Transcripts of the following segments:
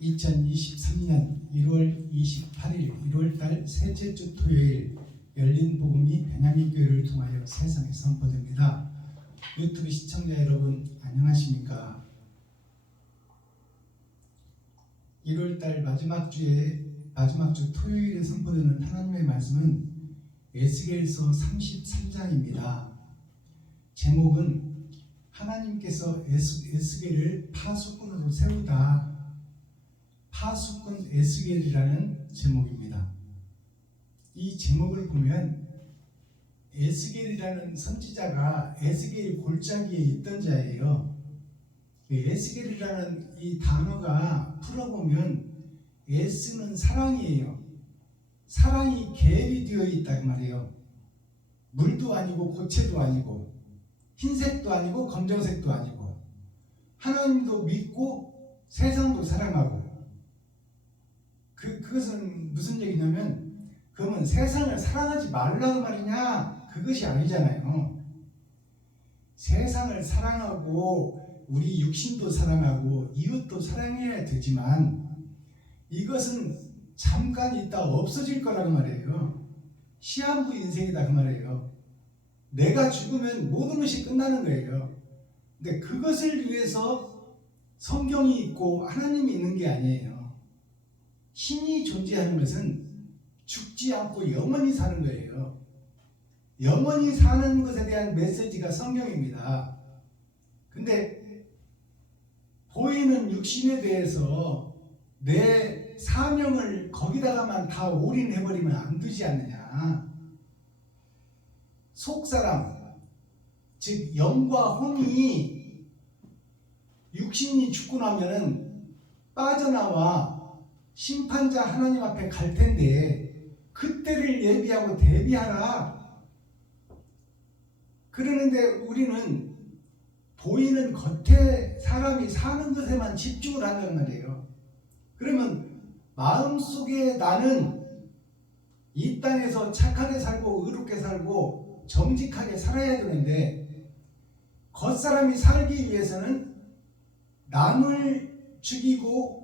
2023년 1월 28일 1월달 셋째 주 토요일 열린 복음이 베냐민교회를 통하여 세상에 선포됩니다. 유튜브 시청자 여러분 안녕하십니까? 1월달 마지막 주 토요일에 선포되는 하나님의 말씀은 에스겔서 33장입니다. 제목은 하나님께서 에스겔을 파수꾼으로 세우다. 파수꾼 에스겔이라는 제목입니다. 이 제목을 보면 에스겔이라는 선지자가 에스겔 골짜기에 있던 자예요. 에스겔이라는 이 단어가 풀어보면 에스는 사랑이에요. 사랑이 계열이 되어 있다 그 말이에요. 물도 아니고 고체도 아니고 흰색도 아니고 검정색도 아니고 하나님도 믿고 세상도 사랑하고 그것은 무슨 얘기냐면 그러면 세상을 사랑하지 말라고 말이냐? 그것이 아니잖아요. 세상을 사랑하고 우리 육신도 사랑하고 이웃도 사랑해야 되지만 이것은 잠깐 있다 없어질 거라고 말이에요. 시한부 인생이다 그 말이에요. 내가 죽으면 모든 것이 끝나는 거예요. 근데 그것을 위해서 성경이 있고 하나님이 있는 게 아니에요. 신이 존재하는 것은 죽지 않고 영원히 사는 거예요. 영원히 사는 것에 대한 메시지가 성경입니다. 근데 보이는 육신에 대해서 내 사명을 거기다가만 다 올인해버리면 안 되지 않느냐. 속사람, 즉 영과 혼이 육신이 죽고 나면은 빠져나와 심판자 하나님 앞에 갈 텐데 그때를 예비하고 대비하라. 그러는데 우리는 보이는 겉에 사람이 사는 것에만 집중을 한단 말이에요. 그러면 마음속에 나는 이 땅에서 착하게 살고 의롭게 살고 정직하게 살아야 되는데 겉사람이 살기 위해서는 남을 죽이고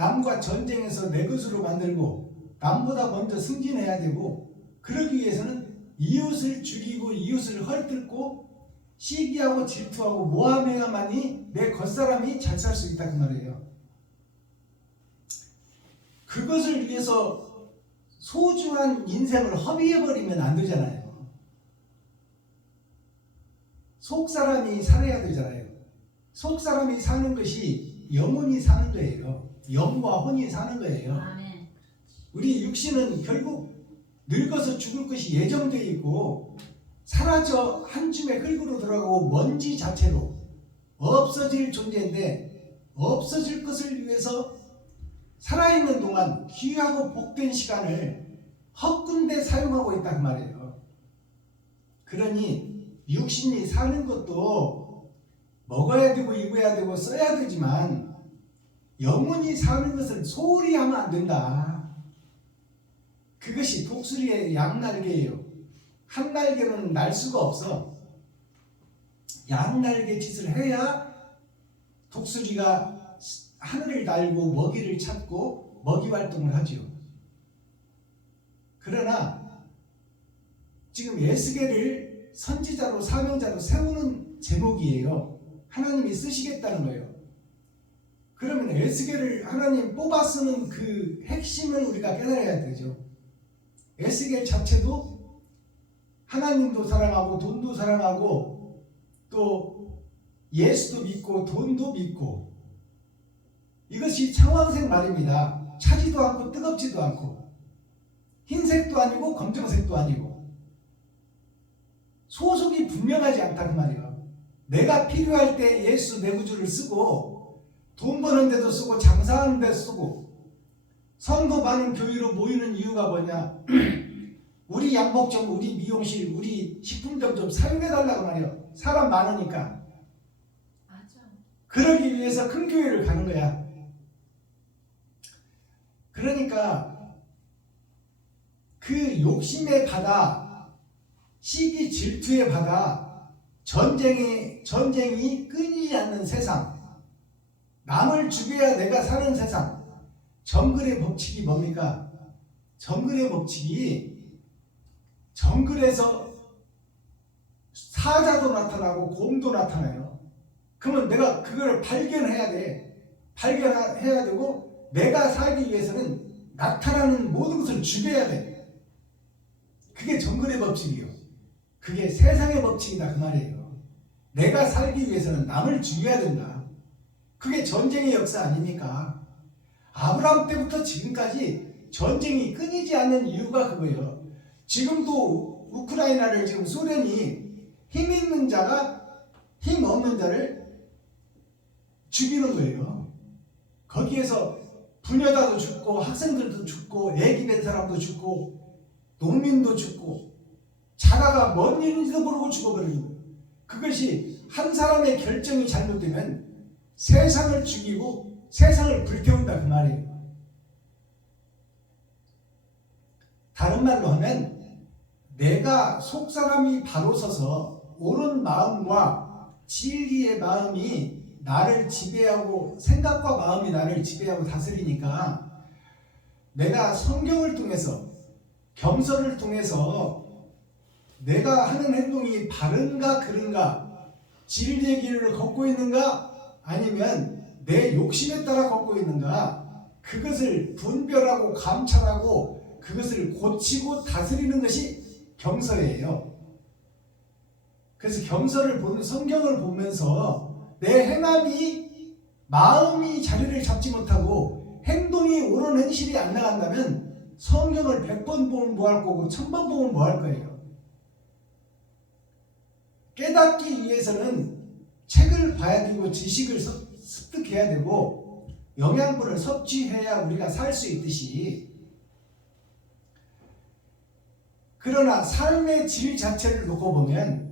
남과 전쟁해서 내 것으로 만들고 남보다 먼저 승진해야 되고 그러기 위해서는 이웃을 죽이고 이웃을 헐뜯고 시기하고 질투하고 모함해야만이 내 겉사람이 잘 살 수 있다 그 말이에요. 그것을 위해서 소중한 인생을 허비해버리면 안 되잖아요. 속사람이 살아야 되잖아요. 속사람이 사는 것이 영혼이 사는 거예요. 영과 혼이 사는 거예요. 아멘. 우리 육신은 결국 늙어서 죽을 것이 예정되어 있고 사라져 한 줌의 흙으로 들어가고 먼지 자체로 없어질 존재인데 없어질 것을 위해서 살아있는 동안 귀하고 복된 시간을 헛군데 사용하고 있다 그 말이에요. 그러니 육신이 사는 것도 먹어야 되고 입어야 되고 써야 되지만 영혼이 사는 것은 소홀히 하면 안 된다. 그것이 독수리의 양날개예요. 한 날개로는 날 수가 없어. 양날개 짓을 해야 독수리가 하늘을 날고 먹이를 찾고 먹이 활동을 하죠. 그러나 지금 에스겔을 선지자로 사명자로 세우는 제목이에요. 하나님이 쓰시겠다는 거예요. 그러면 에스겔을 하나님 뽑아 쓰는 그 핵심을 우리가 깨달아야 되죠. 에스겔 자체도 하나님도 사랑하고 돈도 사랑하고 또 예수도 믿고 돈도 믿고 이것이 창왕생 말입니다. 차지도 않고 뜨겁지도 않고 흰색도 아니고 검정색도 아니고 소속이 분명하지 않다 그 말이에요. 내가 필요할 때 예수 내 구주를 쓰고 돈 버는 데도 쓰고 장사하는 데도 쓰고 성도 많은 교회로 모이는 이유가 뭐냐? 우리 양복점, 우리 미용실, 우리 식품점 좀 사용해달라고 말이에요. 사람 많으니까. 맞아. 그러기 위해서 큰 교회를 가는 거야. 그러니까 그 욕심의 바다, 시기 질투의 바다, 전쟁이 끊이지 않는 세상, 남을 죽여야 내가 사는 세상, 정글의 법칙이 뭡니까? 정글의 법칙이 정글에서 사자도 나타나고 곰도 나타나요. 그러면 내가 그걸 발견해야 돼. 발견해야 되고 내가 살기 위해서는 나타나는 모든 것을 죽여야 돼. 그게 정글의 법칙이요. 그게 세상의 법칙이다 그 말이에요. 내가 살기 위해서는 남을 죽여야 된다. 그게 전쟁의 역사 아닙니까? 아브라함 때부터 지금까지 전쟁이 끊이지 않는 이유가 그거예요. 지금도 우크라이나를 지금 소련이 힘 있는 자가 힘 없는 자를 죽이는 거예요. 거기에서 부녀자도 죽고 학생들도 죽고 애기 된 사람도 죽고 농민도 죽고 자다가 뭔 일인지도 모르고 죽어버리는 거예요. 그것이 한 사람의 결정이 잘못되면 세상을 죽이고 세상을 불태운다 그 말이에요. 다른 말로 하면 내가 속사람이 바로 서서 옳은 마음과 진리의 마음이 나를 지배하고 생각과 마음이 나를 지배하고 다스리니까 내가 성경을 통해서 겸손을 통해서 내가 하는 행동이 바른가 그른가 진리의 길을 걷고 있는가 아니면 내 욕심에 따라 걷고 있는가 그것을 분별하고 감찰하고 그것을 고치고 다스리는 것이 겸손이에요. 그래서 겸손을 보는 성경을 보면서 내 행함이 마음이 자리를 잡지 못하고 행동이 옳은 행실이 안 나간다면 성경을 100번 보면 뭐 할 거고 1000번 보면 뭐 할 거예요. 깨닫기 위해서는 책을 봐야 되고 지식을 습득해야 되고 영양분을 섭취해야 우리가 살 수 있듯이 그러나 삶의 질 자체를 놓고 보면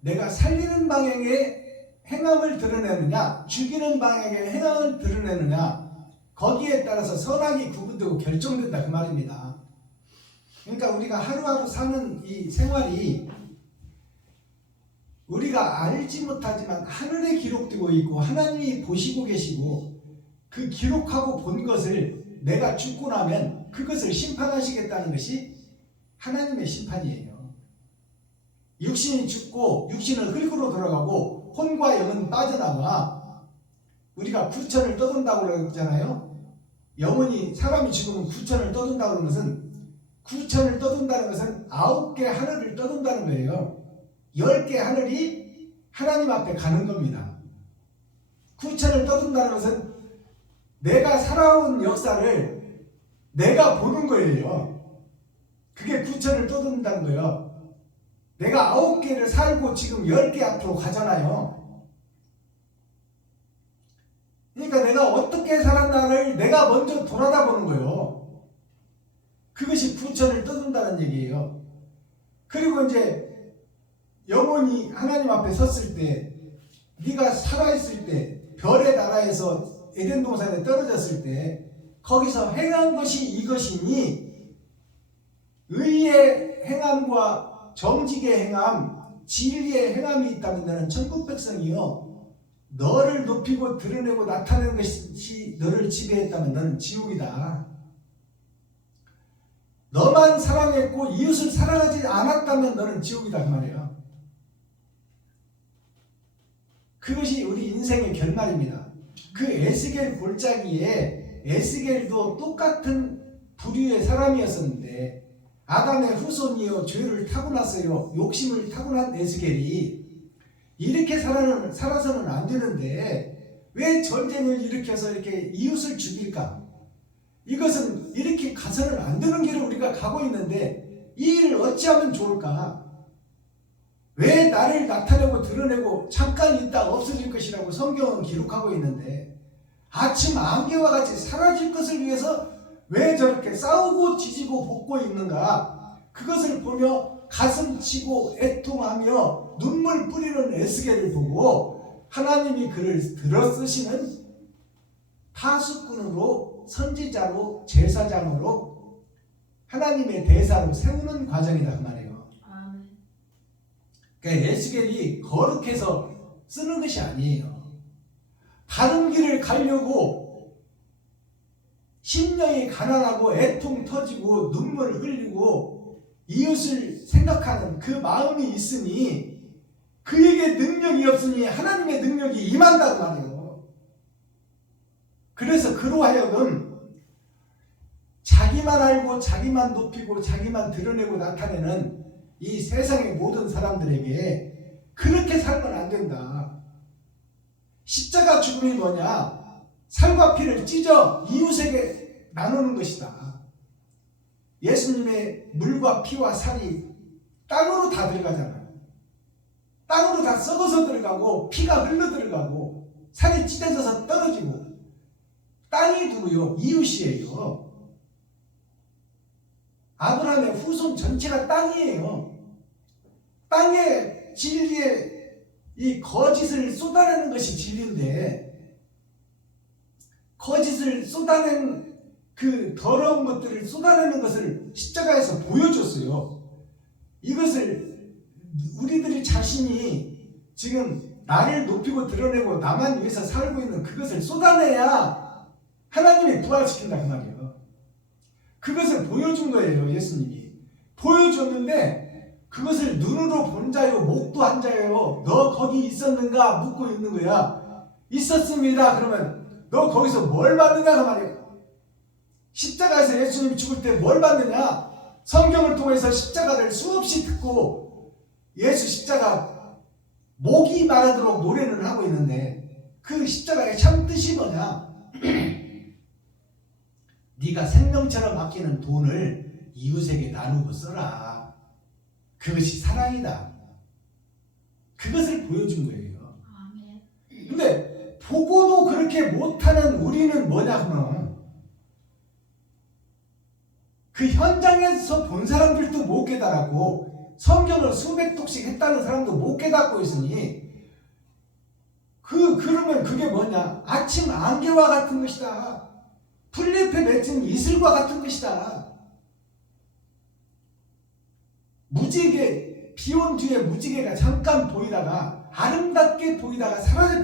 내가 살리는 방향의 행함을 드러내느냐 죽이는 방향의 행함을 드러내느냐 거기에 따라서 선악이 구분되고 결정된다 그 말입니다. 그러니까 우리가 하루하루 사는 이 생활이 우리가 알지 못하지만 하늘에 기록되고 있고 하나님이 보시고 계시고 그 기록하고 본 것을 내가 죽고 나면 그것을 심판하시겠다는 것이 하나님의 심판이에요. 육신이 죽고 육신은 흙으로 돌아가고 혼과 영은 빠져나와 우리가 구천을 떠돈다고 그러잖아요. 영혼이 사람이 죽으면 구천을 떠돈다고 하는 것은 구천을 떠돈다는 것은 9개 하늘을 떠돈다는 거예요. 10개 하늘이 하나님 앞에 가는 겁니다. 구천을 떠돈다는 것은 내가 살아온 역사를 내가 보는 거예요. 그게 구천을 떠돈다는 거예요. 내가 9개를 살고 지금 10개 앞으로 가잖아요. 그러니까 내가 어떻게 살았나를 내가 먼저 돌아다 보는 거예요. 그것이 구천을 떠돈다는 얘기예요. 그리고 이제 영혼이 하나님 앞에 섰을 때 네가 살아있을 때 별의 나라에서 에덴 동산에 떨어졌을 때 거기서 행한 것이 이것이니 의의 행함과 정직의 행함 진리의 행함이 있다면 너는 천국 백성이요 너를 높이고 드러내고 나타내는 것이 너를 지배했다면 너는 지옥이다. 너만 사랑했고 이웃을 사랑하지 않았다면 너는 지옥이다 그 말이에요. 그것이 우리 인생의 결말입니다. 그 에스겔 골짜기에 에스겔도 똑같은 부류의 사람이었었는데 아담의 후손이요 죄를 타고났어요. 욕심을 타고난 에스겔이 이렇게 살아서는 안 되는데 왜 전쟁을 일으켜서 이렇게 이웃을 죽일까? 이것은 이렇게 가서는 안 되는 길을 우리가 가고 있는데 이 일을 어찌하면 좋을까? 왜 나를 나타내고 드러내고 잠깐 있다 없어질 것이라고 성경은 기록하고 있는데 아침 안개와 같이 사라질 것을 위해서 왜 저렇게 싸우고 지지고 볶고 있는가? 그것을 보며 가슴 치고 애통하며 눈물 뿌리는 에스겔을 보고 하나님이 그를 들어쓰시는 파수꾼으로 선지자로 제사장으로 하나님의 대사로 세우는 과정이다 그 말이에요. 그러니까 에스겔이 거룩해서 쓰는 것이 아니에요. 바른 길을 가려고 심령이 가난하고 애통 터지고 눈물 흘리고 이웃을 생각하는 그 마음이 있으니 그에게 능력이 없으니 하나님의 능력이 임한단 말이에요. 그래서 그로 하여금 자기만 알고 자기만 높이고 자기만 드러내고 나타내는 이 세상의 모든 사람들에게 그렇게 살면 안 된다. 십자가 죽음이 뭐냐? 살과 피를 찢어 이웃에게 나누는 것이다. 예수님의 물과 피와 살이 땅으로 다 들어가잖아요. 땅으로 다 썩어서 들어가고 피가 흘러 들어가고 살이 찢어져서 떨어지고 땅이 누구요? 이웃이에요. 아브라함의 후손 전체가 땅이에요. 땅에 진리에 이 거짓을 쏟아내는 것이 진리인데 거짓을 쏟아낸 그 더러운 것들을 쏟아내는 것을 십자가에서 보여줬어요. 이것을 우리들이 자신이 지금 나를 높이고 드러내고 나만 위해서 살고 있는 그것을 쏟아내야 하나님이 부활시킨다 그 말이에요. 그것을 보여준 거예요. 예수님이 보여줬는데 그것을 눈으로 본 자요 목도 한 자요 너 거기 있었는가 묻고 있는 거야. 있었습니다. 그러면 너 거기서 뭘 받느냐 그 말이에요. 십자가에서 예수님이 죽을 때 뭘 받느냐? 성경을 통해서 십자가를 수없이 듣고 예수 십자가 목이 마르도록 노래를 하고 있는데 그 십자가의 참 뜻이 뭐냐? 네가 생명처럼 아끼는 돈을 이웃에게 나누고 써라. 그것이 사랑이다. 그것을 보여준 거예요. 근데 보고도 그렇게 못하는 우리는 뭐냐 그러면 그 현장에서 본 사람들도 못 깨달았고 성경을 수백 독씩 했다는 사람도 못 깨닫고 있으니 그러면 그게 뭐냐? 아침 안개와 같은 것이다. 풀잎에 맺힌 이슬과 같은 것이다. 무지개, 비 온 뒤에 무지개가 잠깐 보이다가 아름답게 보이다가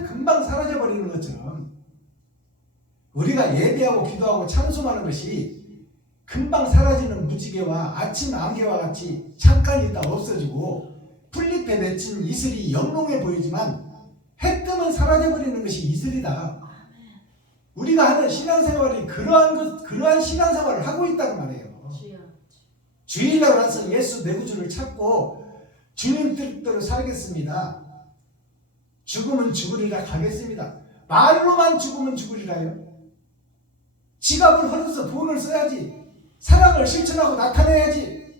금방 사라져버리는 것처럼 우리가 예배하고 기도하고 찬송하는 것이 금방 사라지는 무지개와 아침 안개와 같이 잠깐 있다 없어지고 풀잎에 맺힌 이슬이 영롱해 보이지만 해 뜨면 사라져버리는 것이 이슬이다. 우리가 하는 신앙생활이 그러한 신앙생활을 하고 있다고 말해요. 주일날 와서 예수 내 구주를 찾고 주님 뜻대로 살겠습니다. 죽으면 죽으리라 가겠습니다. 말로만 죽으면 죽으리라요. 지갑을 헐어서 돈을 써야지. 사랑을 실천하고 나타내야지.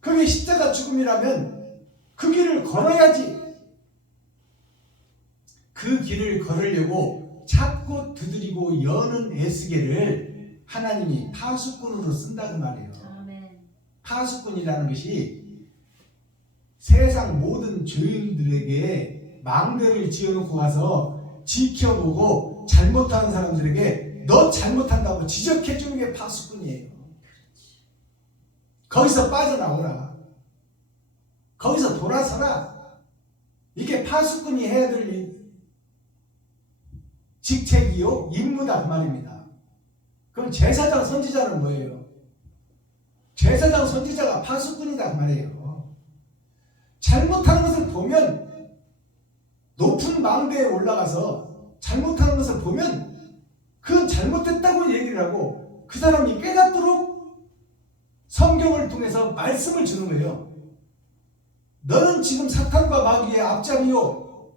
그게 십자가 죽음이라면 그 길을 걸어야지. 그 길을 걸으려고 찾고 두드리고 여는 애쓰게를 하나님이 파수꾼으로 쓴다는 말이에요. 파수꾼이라는 것이 세상 모든 죄인들에게 망대를 지어놓고 가서 지켜보고 잘못하는 사람들에게 너 잘못한다고 지적해주는 게 파수꾼이에요. 거기서 빠져나오라. 거기서 돌아서라. 이게 파수꾼이 해야 될 직책이요 임무다 그 말입니다. 그럼 제사장 선지자는 뭐예요? 제사장 선지자가 파수꾼이다 그 말이에요. 잘못하는 것을 보면 높은 망대에 올라가서 잘못하는 것을 보면 그건 잘못됐다고 얘기를 하고 그 사람이 깨닫도록 성경을 통해서 말씀을 주는 거예요. 너는 지금 사탄과 마귀의 앞잡이요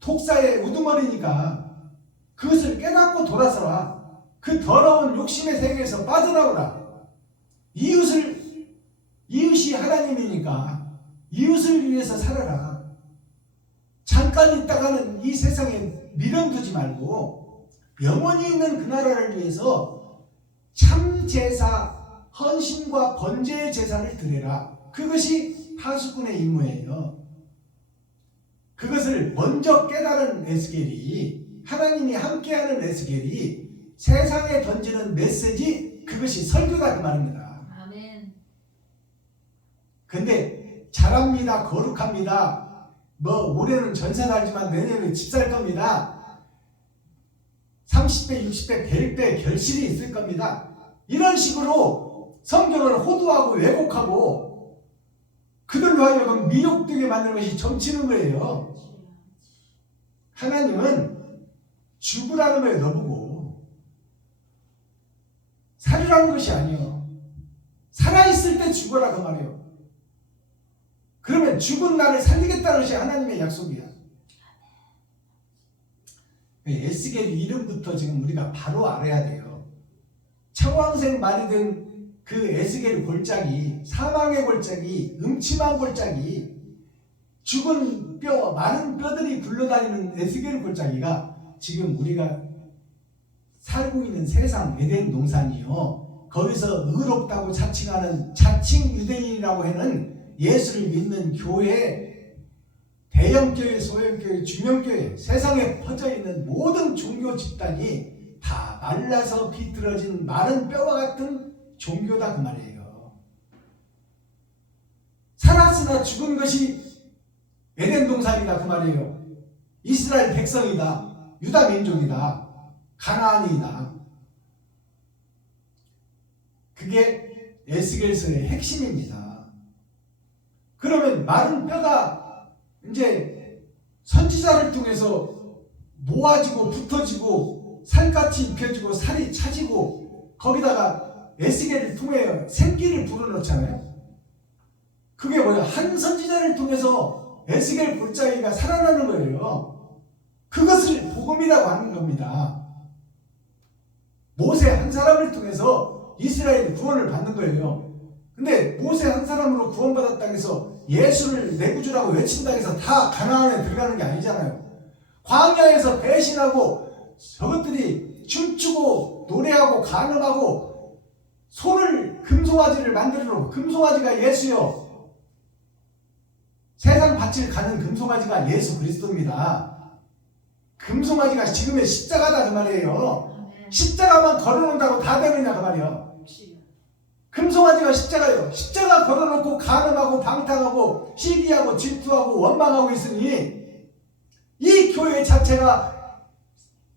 독사의 우두머리니까 그것을 깨닫고 돌아서라. 그 더러운 욕심의 세계에서 빠져나오라. 이웃이 하나님이니까 이웃을 위해서 살아라. 잠깐 있다가는 이 세상에 미련 두지 말고 영원히 있는 그 나라를 위해서 참 제사, 헌신과 번제의 제사를 드려라. 그것이 파수꾼의 임무예요. 그것을 먼저 깨달은 에스겔이 하나님이 함께하는 에스겔이 세상에 던지는 메시지 그것이 설교다 그 말입니다. 근데 잘합니다. 거룩합니다. 뭐 올해는 전세 살지만 내년에 집 살 겁니다. 30배, 60배, 100배 결실이 있을 겁니다. 이런 식으로 성경을 호도하고 왜곡하고 그들로 하여금 미혹되게 만드는 것이 정치는 거예요. 하나님은 죽으라는 거에 너보고 살으라는 것이 아니에요. 살아있을 때 죽어라 그 말이에요. 그러면 죽은 나를 살리겠다는 것이 하나님의 약속이야. 에스겔 이름부터 지금 우리가 바로 알아야 돼요. 청황색 말이 든 그 에스겔 골짜기, 사망의 골짜기, 음침한 골짜기, 죽은 뼈, 마른 뼈들이 굴러다니는 에스겔 골짜기가 지금 우리가 살고 있는 세상 에덴 동산이요. 거기서 의롭다고 자칭하는 자칭 유대인이라고 하는 예수를 믿는 교회, 대형교회, 소형교회, 중형교회, 세상에 퍼져있는 모든 종교 집단이 다 말라서 비틀어진 마른 뼈와 같은 종교다 그 말이에요. 살았으나 죽은 것이 에덴 동산이다 그 말이에요. 이스라엘 백성이다. 유다 민족이다. 가나안이다. 그게 에스겔서의 핵심입니다. 그러면 마른 뼈가 이제 선지자를 통해서 모아지고 붙어지고 살같이 입혀지고 살이 차지고 거기다가 에스겔을 통해 생기를 불어넣잖아요. 그게 뭐야? 한 선지자를 통해서 에스겔 골짜기가 살아나는 거예요. 그것을 복음이라고 하는 겁니다. 모세 한 사람을 통해서 이스라엘이 구원을 받는 거예요. 근데 모세 한 사람으로 구원받았다고 해서 예수를 내 구주라고 외친다고 해서 다 가나안에 들어가는 게 아니잖아요. 광야에서 배신하고 저것들이 춤추고 노래하고 간음하고 소를 금송아지를 만들어 놓고, 금송아지가 예수요. 세상 밭을 가는 금송아지가 예수 그리스도입니다. 금송아지가 지금의 십자가다 그 말이에요. 십자가만 걸어놓는다고 다 되느냐 그 말이에요. 금송아지가 십자가예요. 십자가 걸어놓고 간음하고 방탕하고 시기하고 질투하고 원망하고 있으니 이 교회 자체가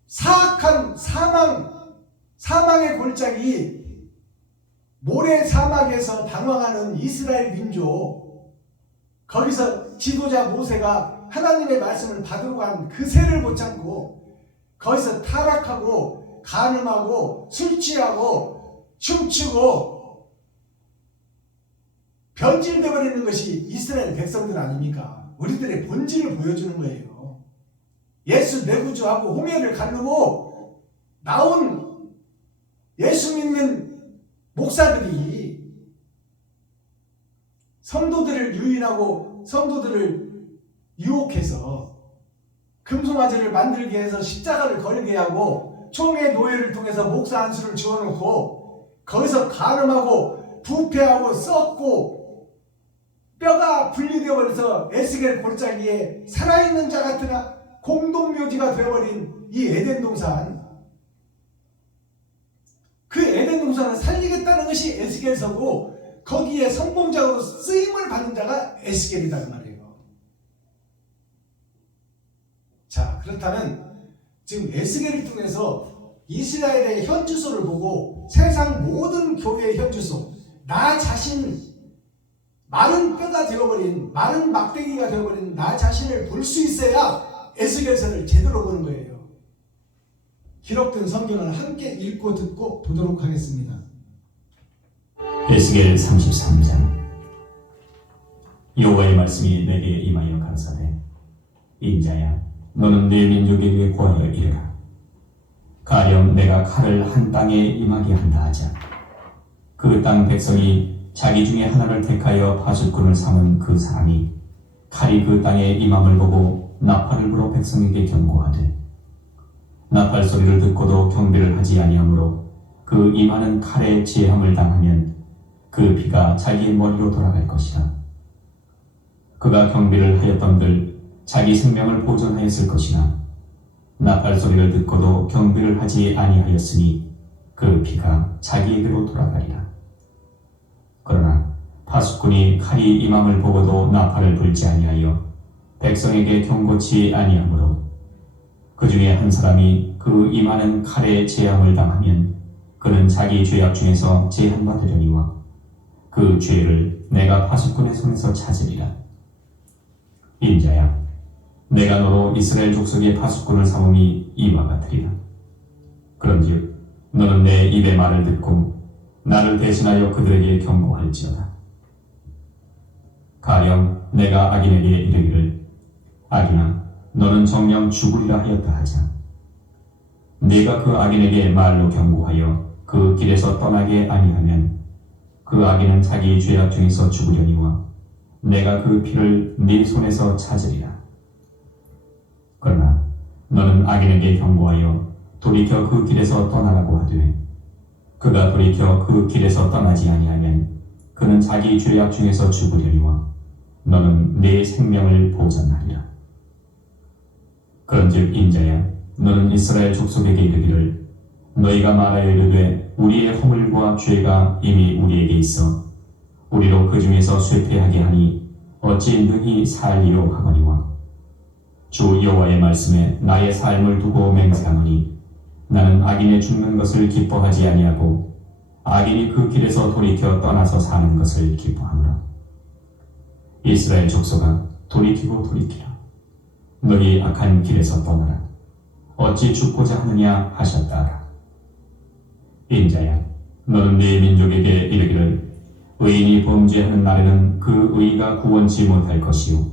사악한 사망의 골짜기, 모래 사막에서 방황하는 이스라엘 민족, 거기서 지도자 모세가 하나님의 말씀을 받으러 간 그 새를 못 참고 거기서 타락하고 간음하고 술 취하고 춤추고 변질되어 버리는 것이 이스라엘 백성들 아닙니까? 우리들의 본질을 보여주는 거예요. 예수 내 구주하고 홍해를 가르고 나온 예수 믿는 목사들이 성도들을 유인하고 성도들을 유혹해서 금송아지를 만들게 해서 십자가를 걸게 하고 총회 노예를 통해서 목사 한 수를 지어놓고 거기서 간음하고 부패하고 썩고 뼈가 분리되어 버려서 에스겔 골짜기에 살아있는 자 같으나 공동묘지가 되어버린 이 에덴 동산, 그 에덴 동산을 살리겠다는 것이 에스겔서고 거기에 성공적으로 쓰임을 받는 자가 에스겔이다 그 말이에요. 자, 그렇다면 지금 에스겔을 통해서 이스라엘의 현주소를 보고 세상 모든 교회의 현주소, 나 자신, 마른 뼈가 되어버린, 마른 막대기가 되어버린 나 자신을 볼 수 있어야 에스겔서를 제대로 보는 거예요. 기록된 성경을 함께 읽고 듣고 보도록 하겠습니다. 에스겔 33장. 여호와의 말씀이 내게 임하여 가라사대, 인자야, 너는 네 민족에게 고하여 이르라. 가령 내가 칼을 한 땅에 임하게 한다 하자. 그 땅 백성이 자기 중에 하나를 택하여 파수꾼을 삼은 그 사람이 칼이 그 땅에 임함을 보고 나팔을 불어 백성에게 경고하되, 나팔 소리를 듣고도 경배를 하지 아니하므로 그 임하는 칼에 제함을 당하면 그 피가 자기의 머리로 돌아갈 것이라. 그가 경배를 하였던들 자기 생명을 보존하였을 것이나 나팔 소리를 듣고도 경배를 하지 아니하였으니 그 피가 자기에게로 돌아가리라. 그러나 파수꾼이 칼이 임함을 보고도 나팔을 불지 아니하여 백성에게 경고치 아니하므로 그 중에 한 사람이 그 이 많은 칼에 재앙을 당하면 그는 자기 죄악 중에서 제한받으려니와 그 죄를 내가 파수꾼의 손에서 찾으리라. 인자야, 내가 너로 이스라엘 족속의 파수꾼을 삼음이 이와 같으리라. 그런즉 너는 내 입의 말을 듣고 나를 대신하여 그들에게 경고할지어다. 가령 내가 악인에게 이르기를 악인아 너는 정녕 죽으리라 하였다 하자. 네가 그 악인에게 말로 경고하여 그 길에서 떠나게 아니하면 그 악인은 자기 죄악 중에서 죽으려니와 내가 그 피를 네 손에서 찾으리라. 그러나 너는 악인에게 경고하여 돌이켜 그 길에서 떠나라고 하되 그가 돌이켜 그 길에서 떠나지 아니하면 그는 자기 죄악 중에서 죽으려니와 너는 네 생명을 보전하리라. 그런즉 인자야 너는 이스라엘 족속에게 이르기를 너희가 말하여 이르되 우리의 허물과 죄가 이미 우리에게 있어 우리로 그 중에서 쇠퇴하게 하니 어찌 능히 살리요 하거니와 주 여호와의 말씀에 나의 삶을 두고 맹세하노니 나는 악인의 죽는 것을 기뻐하지 아니하고 악인이 그 길에서 돌이켜 떠나서 사는 것을 기뻐하노라. 이스라엘 족속아 돌이키고 돌이키라. 너희 악한 길에서 떠나라. 어찌 죽고자 하느냐 하셨다라. 인자야 너는 네 민족에게 이르기를 의인이 범죄하는 날에는 그 의가 구원치 못할 것이요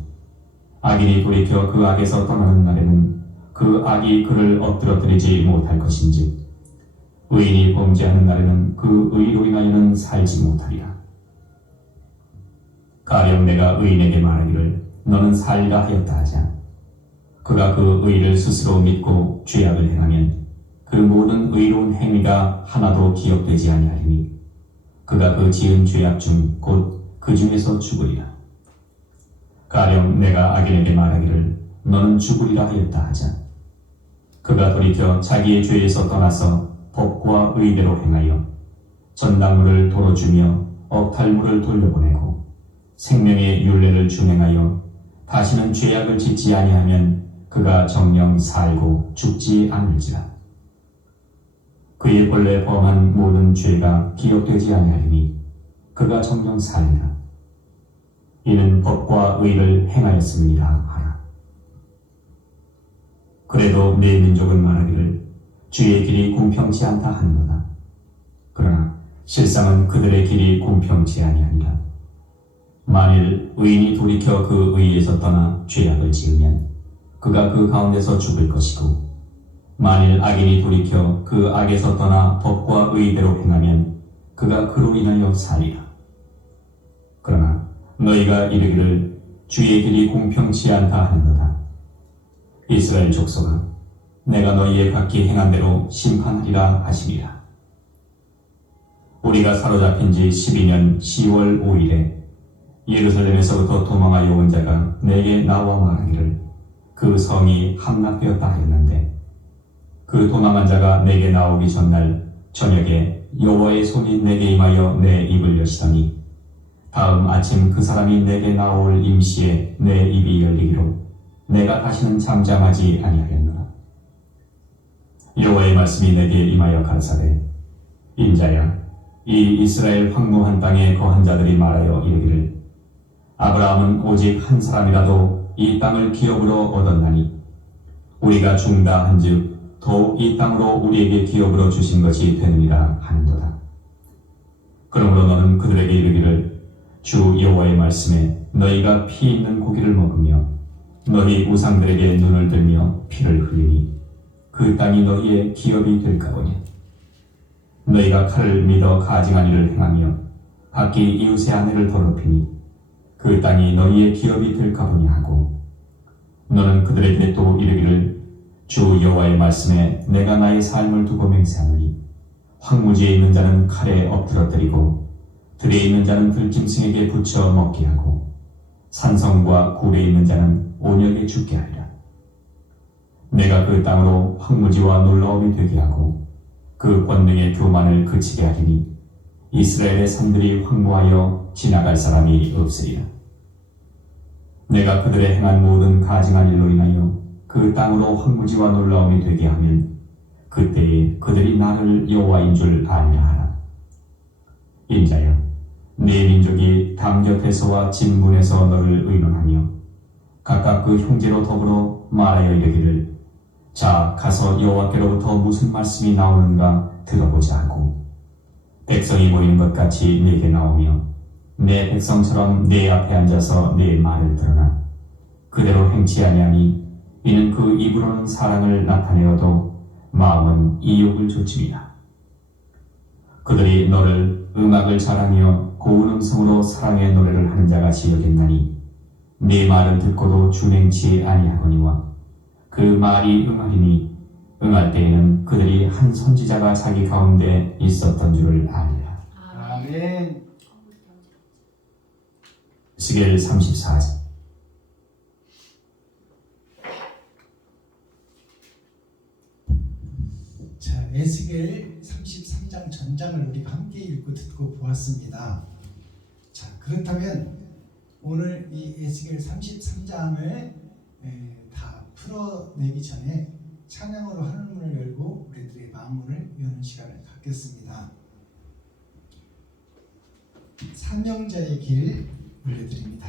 악인이 돌이켜 그 악에서 떠나는 날에는 그 악이 그를 엎드러뜨리지 못할 것인지 의인이 범죄하는 날에는 그 의로 인하여는 살지 못하리라. 가령 내가 의인에게 말하기를 너는 살리라 하였다 하자. 그가 그 의를 스스로 믿고 죄악을 행하면 그 모든 의로운 행위가 하나도 기억되지 아니하리니 그가 그 지은 죄악 중 곧 그 중에서 죽으리라. 가령 내가 악인에게 말하기를 너는 죽으리라 하였다 하자. 그가 돌이켜 자기의 죄에서 떠나서 법과 의대로 행하여 전당물을 도로 주며 억탈물을 돌려보내고 생명의 율례를 준행하여 다시는 죄악을 짓지 아니하면 그가 정녕 살고 죽지 않을지라. 그의 본래 범한 모든 죄가 기억되지 아니하리니 그가 정녕 살리라. 이는 법과 의를 행하였음이라 하라. 그래도 내 민족은 말하기를 주의 길이 공평치 않다 하는도다. 그러나 실상은 그들의 길이 공평치 아니하니라. 만일 의인이 돌이켜 그 의에서 떠나 죄악을 지으면 그가 그 가운데서 죽을 것이고 만일 악인이 돌이켜 그 악에서 떠나 법과 의대로 행하면 그가 그로 인하여 살리라. 그러나 너희가 이르기를 주의 길이 공평치 않다 하는도다. 이스라엘 족속아 내가 너희의 각기 행한 대로 심판하리라 하시리라. 우리가 사로잡힌 지 12년 10월 5일에 예루살렘에서부터 도망하여 온 자가 내게 나와 말하기를 그 성이 함락되었다 하였는데 그 도망한 자가 내게 나오기 전날 저녁에 여호와의 손이 내게 임하여 내 입을 여시더니 다음 아침 그 사람이 내게 나올 임시에 내 입이 열리기로 내가 다시는 잠잠하지 아니하였노라. 여호와의 말씀이 내게 임하여 가르사대 인자야 이 이스라엘 황무한 땅에 거한 자들이 말하여 이르기를 아브라함은 오직 한 사람이라도 이 땅을 기업으로 얻었나니 우리가 죽는다 한즉 더욱 이 땅으로 우리에게 기업으로 주신 것이 되느니라 하는도다. 그러므로 너는 그들에게 이르기를 주 여호와의 말씀에 너희가 피 있는 고기를 먹으며 너희 우상들에게 눈을 들며 피를 흘리니 그 땅이 너희의 기업이 될까 보냐. 너희가 칼을 믿어 가증한 일을 행하며 각기 이웃의 아내를 더럽히니 그 땅이 너희의 기업이 될까 보냐 하고 너는 그들에게 또 이르기를 주 여호와의 말씀에 내가 나의 삶을 두고 맹세하노니 황무지에 있는 자는 칼에 엎드러뜨리고 들에 있는 자는 들짐승에게 붙여 먹게 하고 산성과 굴에 있는 자는 온역에 죽게 하리라. 내가 그 땅으로 황무지와 놀라움이 되게 하고 그 권능의 교만을 그치게 하리니 이스라엘의 산들이 황무하여 지나갈 사람이 없으리라. 내가 그들의 행한 모든 가증한 일로 인하여 그 땅으로 황무지와 놀라움이 되게 하면 그때에 그들이 나를 여호와인 줄 아니라 하라. 인자여, 네 민족이 담곁에서와 진문에서 너를 의논하며 각각 그 형제로 더불어 말하여 이르기를 자 가서 여호와께로부터 무슨 말씀이 나오는가 들어보자 하고 백성이 모이는 것 같이 내게 나오며 내 백성처럼 내 앞에 앉아서 내 말을 들으나 그대로 행치 아니하니 이는 그 입으로는 사랑을 나타내어도 마음은 이욕을 조칩니다. 그들이 너를 음악을 자랑하며 고운 음성으로 사랑의 노래를 하는 자같이 여겼나니 네 말을 듣고도 준행치 아니하거니와 그 말이 응하리니 응할 때에는 그들이 한 선지자가 자기 가운데 있었던 줄을 아니라. 아멘. 에스겔 34장. 자, 에스겔 33장 전장을 우리가 함께 읽고 듣고 보았습니다. 자, 그렇다면 오늘 이 에스겔 33장을 다 풀어내기 전에 찬양으로 하늘문을 열고 우리들의 마음문을 여는 시간을 갖겠습니다. 사명자의 길 올려드립니다.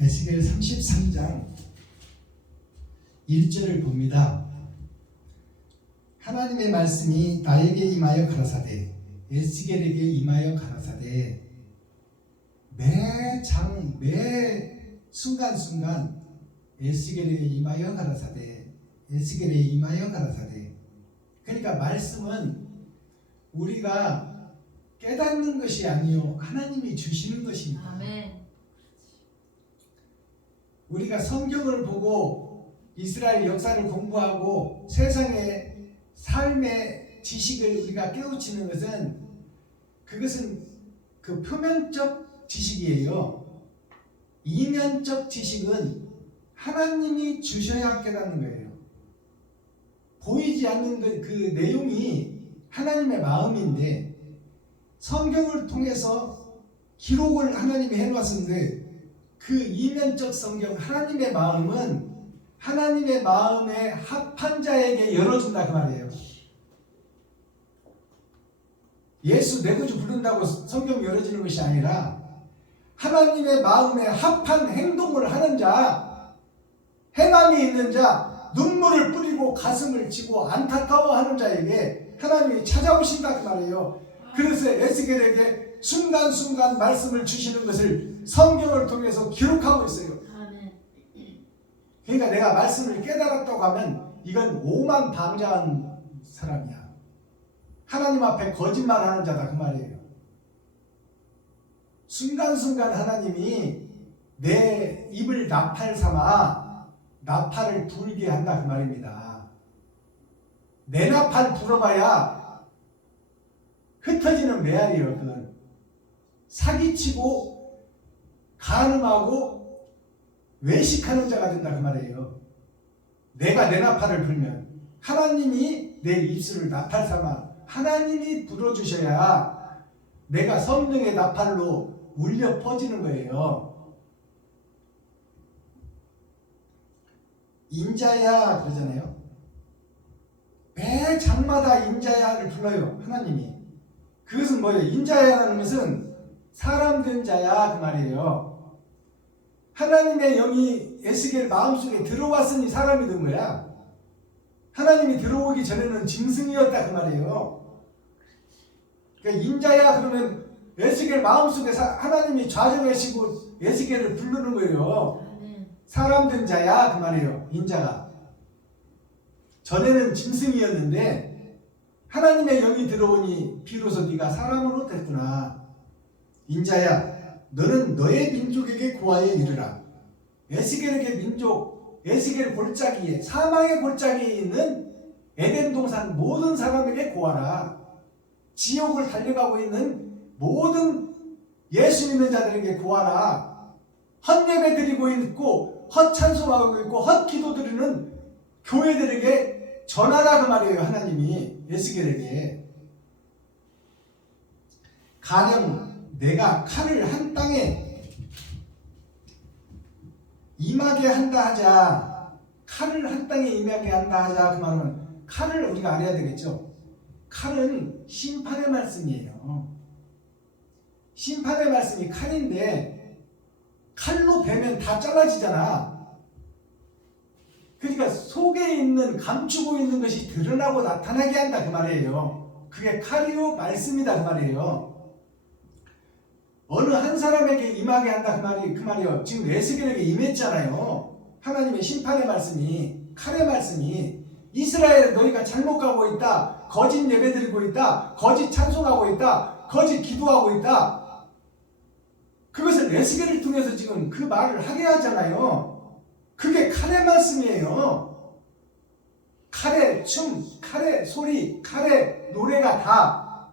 에스겔 33장 1절을 봅니다. 하나님의 말씀이 나에게 임하여 가라사대 에스겔에게 임하여 가라사대 매 순간순간 에스겔에게 임하여 가라사대 에스겔에게 임하여 가라사대. 그러니까 말씀은 우리가 깨닫는 것이 아니요 하나님이 주시는 것입니다. 아멘. 우리가 성경을 보고 이스라엘 역사를 공부하고 세상의 삶의 지식을 우리가 깨우치는 것은 그것은 그 표면적 지식이에요. 이면적 지식은 하나님이 주셔야 깨닫는 거예요. 보이지 않는 그 내용이 하나님의 마음인데 성경을 통해서 기록을 하나님이 해놓았는데 그 이면적 성경 하나님의 마음은 하나님의 마음에 합한 자에게 열어준다 그 말이에요. 예수 내 구주 부른다고 성경 열어지는 것이 아니라 하나님의 마음에 합한 행동을 하는 자, 행함이 있는 자, 눈물을 뿌리고 가슴을 치고 안타까워하는 자에게 하나님이 찾아오신다 그 말이에요. 그래서 에스겔에게 순간순간 말씀을 주시는 것을 성경을 통해서 기록하고 있어요. 아멘. 그러니까 내가 말씀을 깨달았다고 하면 이건 오만방자한 사람이야. 하나님 앞에 거짓말하는 자다 그 말이에요. 순간순간 하나님이 내 입을 나팔 삼아 나팔을 불게 한다 그 말입니다. 내 나팔 불어봐야 흩어지는 메아리예요. 그건 사기치고 간음하고 외식하는 자가 된다 그 말이에요. 내가 내 나팔을 불면 하나님이 내 입술을 나팔 삼아 하나님이 불어주셔야 내가 성령의 나팔로 울려 퍼지는 거예요. 인자야 그러잖아요. 매 장마다 인자야를 불러요 하나님이. 그것은 뭐예요? 인자야라는 것은 사람 된 자야 그 말이에요. 하나님의 영이 에스겔 마음속에 들어왔으니 사람이 된 거야. 하나님이 들어오기 전에는 짐승이었다 그 말이에요. 그러니까 인자야 그러면 에스겔 마음속에 하나님이 좌정하시고 에스겔을 부르는 거예요. 사람 된 자야 그 말이에요. 인자가. 전에는 짐승이었는데 하나님의 영이 들어오니 비로소 네가 사람으로 됐구나. 인자야 너는 너의 민족에게 구하여 이르라. 에스겔에게 민족, 에스겔 골짜기에 사망의 골짜기에 있는 에덴 동산 모든 사람에게 구하라. 지옥을 달려가고 있는 모든 예수 믿는 자들에게 구하라. 헛예배 드리고 있고 헛찬송하고 있고 헛기도 드리는 교회들에게 전하라 그 말이에요. 하나님이 에스겔에게. 가령 내가 칼을 한 땅에 임하게 한다 하자. 칼을 한 땅에 임하게 한다 하자. 그 말은 칼을 우리가 알아야 되겠죠. 칼은 심판의 말씀이에요. 심판의 말씀이 칼인데 칼로 베면 다 잘라지잖아. 그러니까 속에 있는 감추고 있는 것이 드러나고 나타나게 한다 그 말이에요. 그게 칼이요 말씀이다 그 말이에요. 어느 한 사람에게 임하게 한다 그 말이에요. 지금 에스겔에게 임했잖아요. 하나님의 심판의 말씀이, 칼의 말씀이. 이스라엘 너희가 잘못 가고 있다. 거짓 예배 드리고 있다. 거짓 찬송하고 있다. 거짓 기도하고 있다. 그것을 에스겔을 통해서 지금 그 말을 하게 하잖아요. 그게 칼의 말씀이에요. 칼의 춤, 칼의 소리, 칼의 노래가 다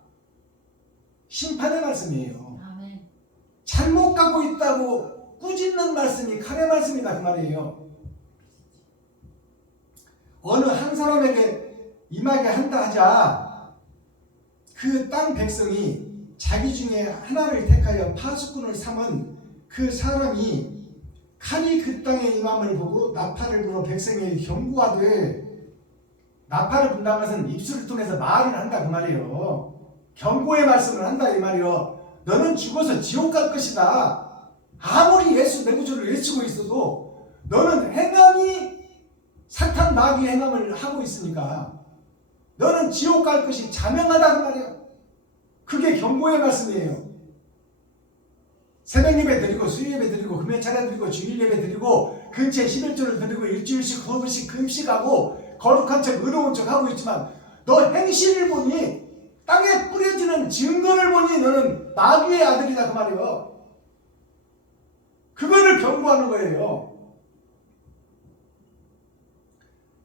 심판의 말씀이에요. 아멘. 잘못 가고 있다고 꾸짖는 말씀이 칼의 말씀이다 그 말이에요. 어느 한 사람에게 임하게 한다 하자. 그 땅 백성이 자기 중에 하나를 택하여 파수꾼을 삼은 그 사람이 칼이 그 땅에 임함을 보고 나팔을 불어 백성에게 경고하되, 나팔을 분다는 것은 입술을 통해서 말을 한다 그 말이에요. 경고의 말씀을 한다 이 말이에요. 너는 죽어서 지옥 갈 것이다. 아무리 예수 내 구주를 외치고 너는 행함이 사탄 마귀의 행함을 하고 있으니까 너는 지옥 갈 것이 자명하다 그 말이에요. 그게 경고의 말씀이에요. 새벽 예배 드리고 수요 예배 드리고 금요 차례 드리고 주일 예배 드리고 근처에 11조를 드리고 일주일씩 거듭씩 금식하고 거룩한 척 의로운 척 하고 있지만 너 행실을 보니 땅에 뿌려지는 증거를 보니 너는 마귀의 아들이다 그 말이에요. 그거를 경고하는 거예요.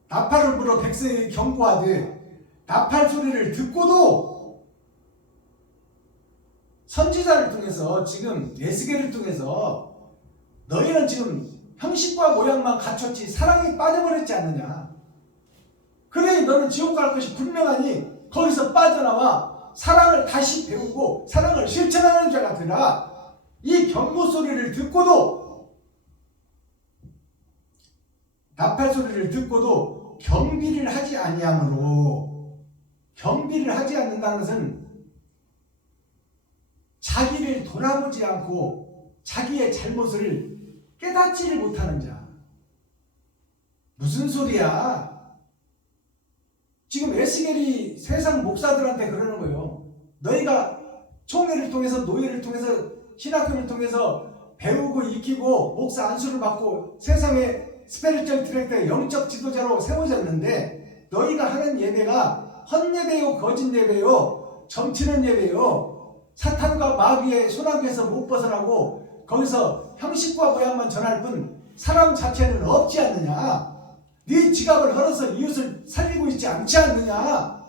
나팔을 불어 백성에게 경고하되 나팔 소리를 듣고도 선지자를 통해서 지금 에스겔을 통해서 너희는 지금 형식과 모양만 갖췄지 사랑이 빠져버렸지 않느냐. 그러니 너는 지옥 갈 것이 분명하니 거기서 빠져나와 사랑을 다시 배우고 사랑을 실천하는 자가 되라. 이 경고 소리를 듣고도 나팔 소리를 듣고도 경비를 하지 아니하므로 경비를 하지 않는다는 것은 자기를 돌아보지 않고 자기의 잘못을 깨닫지를 못하는 자. 무슨 소리야? 지금 에스겔이 세상 목사들한테 그러는 거예요. 너희가 총회를 통해서 노예를 통해서 신학교를 통해서 배우고 익히고 목사 안수를 받고 세상의 스피리추얼 디렉터 영적 지도자로 세워졌는데 너희가 하는 예배가 헛예배요 거짓 예배요 점치는 예배요 사탄과 마귀의 손아귀에서 못 벗어나고 거기서 형식과 모양만 전할 뿐 사랑 자체는 없지 않느냐. 네 지갑을 헐어서 이웃을 살리고 있지 않지 않느냐.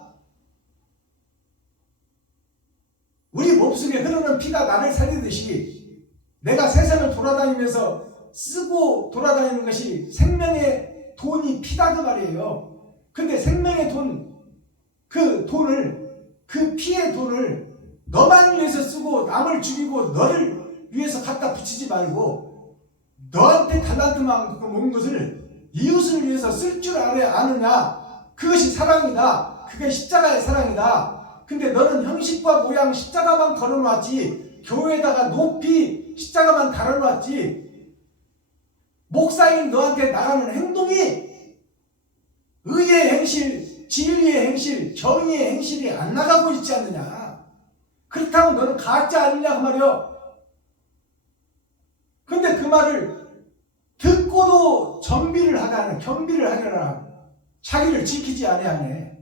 우리 몸속에 흐르는 피가 나를 살리듯이 내가 세상을 돌아다니면서 쓰고 돌아다니는 것이 생명의 돈이 피다 그 말이에요. 근데 생명의 돈, 그 돈을, 그 피의 돈을 너만 위해서 쓰고 남을 죽이고 너를 위해서 갖다 붙이지 말고 너한테 달란트만큼 온 것을 이웃을 위해서 쓸 줄 아느냐. 그것이 사랑이다. 그게 십자가의 사랑이다. 근데 너는 형식과 모양 십자가만 걸어놨지 교회에다가 높이 십자가만 달아놨지 목사인 너한테 나가는 행동이 의의 행실, 진리의 행실, 정의의 행실이 안 나가고 있지 않느냐. 그렇다면 너는 가짜 아니냐 그 말이요. 근데 그 말을 듣고도 정비를 하다는 경비를 하려라. 자기를 지키지 아니하네.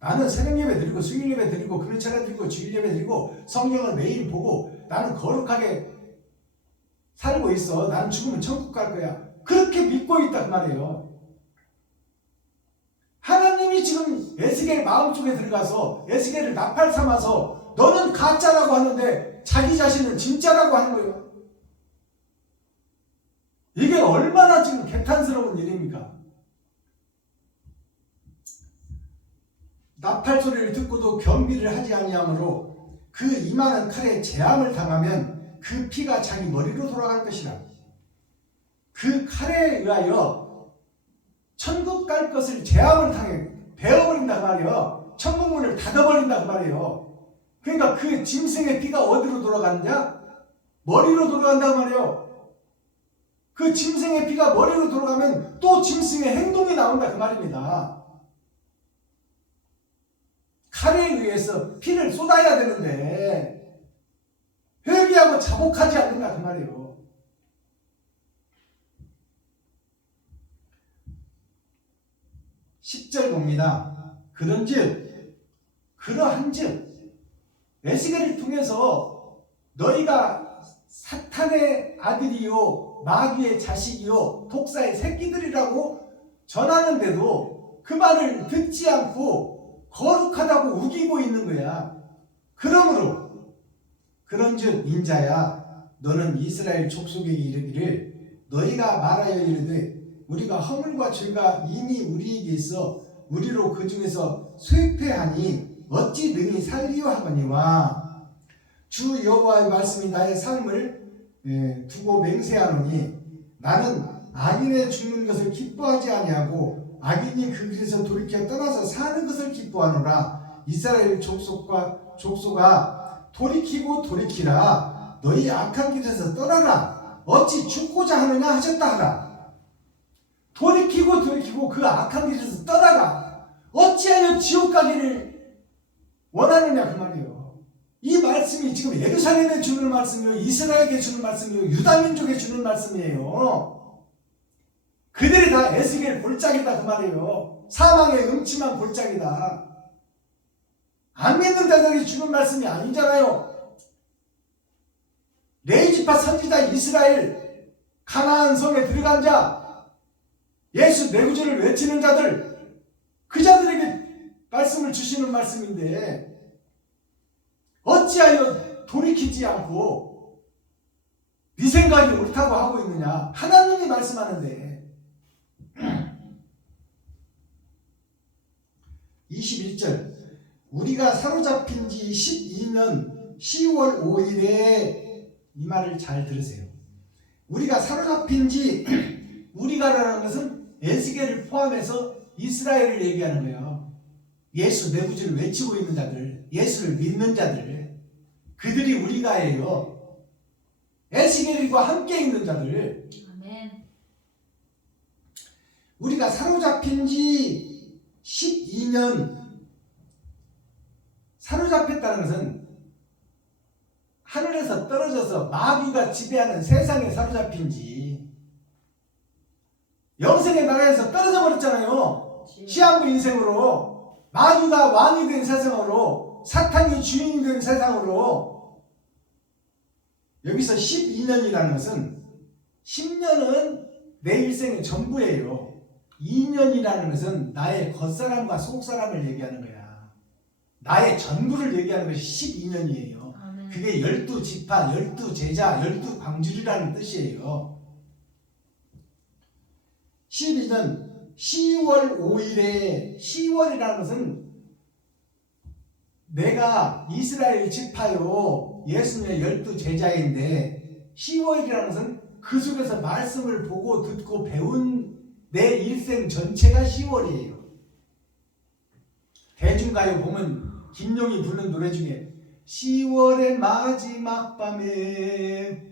나는 새벽 예배 드리고 수요일 예배 드리고 금요 차례 드리고 주일 예배 드리고 성경을 매일 보고 나는 거룩하게 살고 있어. 나는 죽으면 천국 갈 거야. 그렇게 믿고 있다 그 말이에요. 하나님이 지금 에스겔 마음속에 들어가서 에스겔을 나팔 삼아서 너는 가짜라고 하는데 자기 자신은 진짜라고 하는 거예요. 이게 얼마나 지금 개탄스러운 일입니까? 나팔 소리를 듣고도 경비를 하지 아니하므로 그 임하는 칼에 재앙을 당하면 그 피가 자기 머리로 돌아갈 것이라. 그 칼에 의하여 천국 갈 것을 재앙을 당해 베어버린단 말이에요. 천국 문을 닫아버린단 말이에요. 그러니까 그 짐승의 피가 어디로 돌아가느냐? 머리로 돌아간단 말이에요. 그 짐승의 피가 머리로 돌아가면 또 짐승의 행동이 나온다 그 말입니다. 칼에 의해서 피를 쏟아야 되는데 회개하고 자복하지 않는다 그 말이에요. 10절 봅니다. 그러한즉 에스겔을 통해서 너희가 사탄의 아들이요 마귀의 자식이요 독사의 새끼들이라고 전하는데도 그 말을 듣지 않고 거룩하다고 우기고 있는 거야. 그런즉 인자야 너는 이스라엘 족속에게 이르기를 너희가 말하여 이르되 우리가 허물과 죄가 이미 우리에게 있어 우리로 그 중에서 쇠퇴하니 어찌 능히 살리려 하거니와 주 여호와의 말씀이 나의 삶을 두고 맹세하노니 나는 악인의 죽는 것을 기뻐하지 아니하고 악인이 그 길에서 돌이켜 떠나서 사는 것을 기뻐하노라. 이스라엘 족속아 돌이키고 돌이키라. 너희 악한 길에서 떠나라. 어찌 죽고자 하느냐 하셨다 하라. 돌이키고 그 악한 길에서 떠나가 어찌하여 지옥 가기를 원하느냐 그 말이에요. 이 말씀이 지금 예루살렘에 주는 말씀이요, 이스라엘에게 주는 말씀이요, 유다민족에 주는 말씀이에요. 그들이 다 에스겔 골짜기다 그 말이에요. 사망의 음침한 골짜기다. 안 믿는 자들이 주는 말씀이 아니잖아요. 레위지파 선지자 이스라엘 가나안 성에 들어간 자, 예수 내 구주를 외치는 자들, 그 자들에게 말씀을 주시는 말씀인데 어찌하여 돌이키지 않고 네 생각이 옳다고 하고 있느냐. 하나님이 말씀하는데 21절 우리가 사로잡힌 지 12년 10월 5일에 이 말을 잘 들으세요. 우리가 사로잡힌 지 우리가라는 것은 에스겔을 포함해서 이스라엘을 얘기하는 거예요. 예수 내 구주를 외치고 있는 자들, 예수를 믿는 자들, 그들이 우리가예요. 에스겔과 함께 있는 자들. 아멘. 우리가 사로잡힌 지 12년, 사로잡혔다는 것은 하늘에서 떨어져서 마귀가 지배하는 세상에 사로잡힌 지, 영생의 나라에서 떨어져 버렸잖아요. 시한부 인생으로, 마귀가 왕이 된 세상으로, 사탄이 주인이 된 세상으로. 여기서 12년이라는 것은 10년은 내 일생의 전부예요. 2년이라는 것은 나의 겉사람과 속사람을 얘기하는 거야. 나의 전부를 얘기하는 것이 12년이에요. 그게 12지파, 12제자, 12광줄이라는 뜻이에요. 12년 10월 5일에, 10월이라는 것은 내가 이스라엘 지파요, 예수님의 12제자인데 10월이라는 것은 그 속에서 말씀을 보고 듣고 배운 내 일생 전체가 10월이에요. 대중가요 보면 김용이 부르는 노래 중에 10월의 마지막 밤에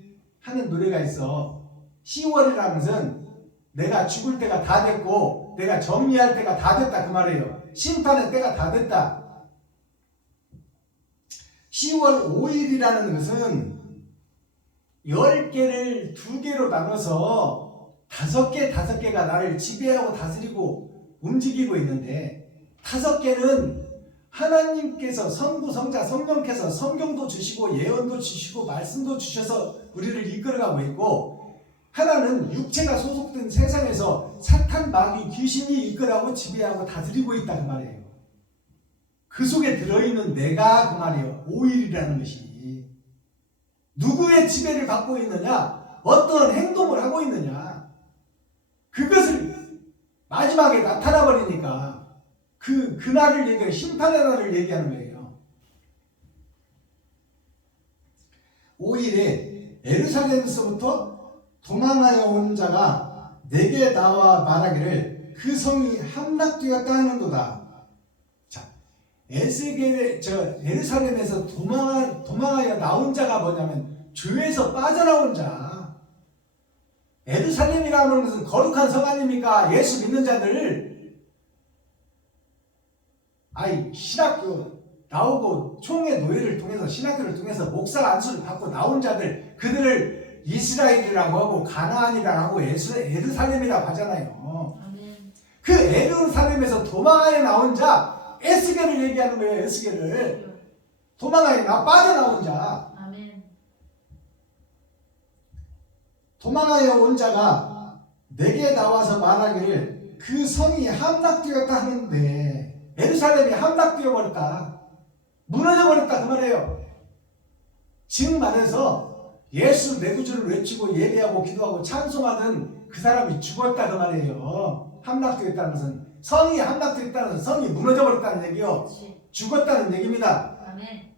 하는 노래가 있어. 10월이라는 것은 내가 죽을 때가 다 됐고 내가 정리할 때가 다 됐다 그 말이에요. 심판의 때가 다 됐다. 10월 5일이라는 것은 10개를 2개로 나눠서 5개가 나를 지배하고 다스리고 움직이고 있는데, 5개는 하나님께서 성부, 성자, 성령께서 성경도 주시고 예언도 주시고 말씀도 주셔서 우리를 이끌어가고 있고, 하나는 육체가 소속된 세상에서 사탄, 마귀, 귀신이 이끌어가고 지배하고 다스리고 있다 그 말이에요. 그 속에 들어있는 내가 그 말이에요. 5일이라는 것이 누구의 지배를 받고 있느냐, 어떤 행동을 하고 있느냐, 그것을 마지막에 나타나 버리니까 그날을 얘기하는, 심판의 날을 얘기하는 거예요. 5일에 에루살렘에서부터 도망하여 온 자가 내게 나와 말하기를 그 성이 함락되었다 하는도다. 자, 에루살렘에서 도망하여 나온 자가 뭐냐면 죄에서 빠져나온 자. 에루살렘이라는 것은 거룩한 성 아닙니까? 예수 믿는 자들. 신학교 나오고 총회 노예를 통해서, 신학교를 통해서 목사 안수를 받고 나온 자들, 그들을 이스라엘이라고 하고 가나안이라고 하고 에루살렘이라고 하잖아요. 아멘. 그 에루살렘에서 도망하여 나온 자, 에스겔을 얘기하는 거예요. 에스겔을 도망하여 빠져나온 자. 아멘. 도망하여 온 자가 내게 나와서 말하기를 그 성이 함락되었다 하는데, 예루살렘이 함락되어 버렸다, 무너져 버렸다 그 말이에요. 즉 말해서 예수 내 구주를 외치고 예배하고 기도하고 찬송하던 그 사람이 죽었다 그 말이에요. 함락되었다는 것은, 성이 함락되었다는 것은 성이 무너져 버렸다는 얘기요. 죽었다는 얘기입니다. 아멘.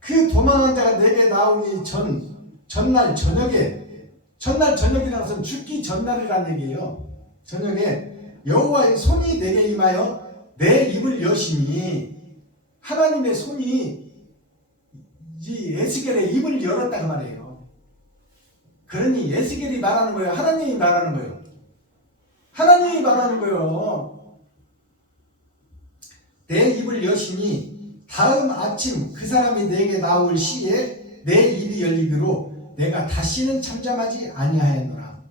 그 도망한 자가 내게 나오기 전날 저녁이라는 것은 죽기 전날이라는 얘기예요. 저녁에 여호와의 손이 내게 임하여 내 입을 여시니, 하나님의 손이 이 에스겔의 입을 열었다 그 말이에요. 그러니 에스겔이 말하는 거예요? 하나님이 말하는 거예요? 하나님이 말하는 거예요. 내 입을 여시니 다음 아침 그 사람이 내게 나올 시에 내 입이 열리기로 내가 다시는 잠잠하지 아니하였노라.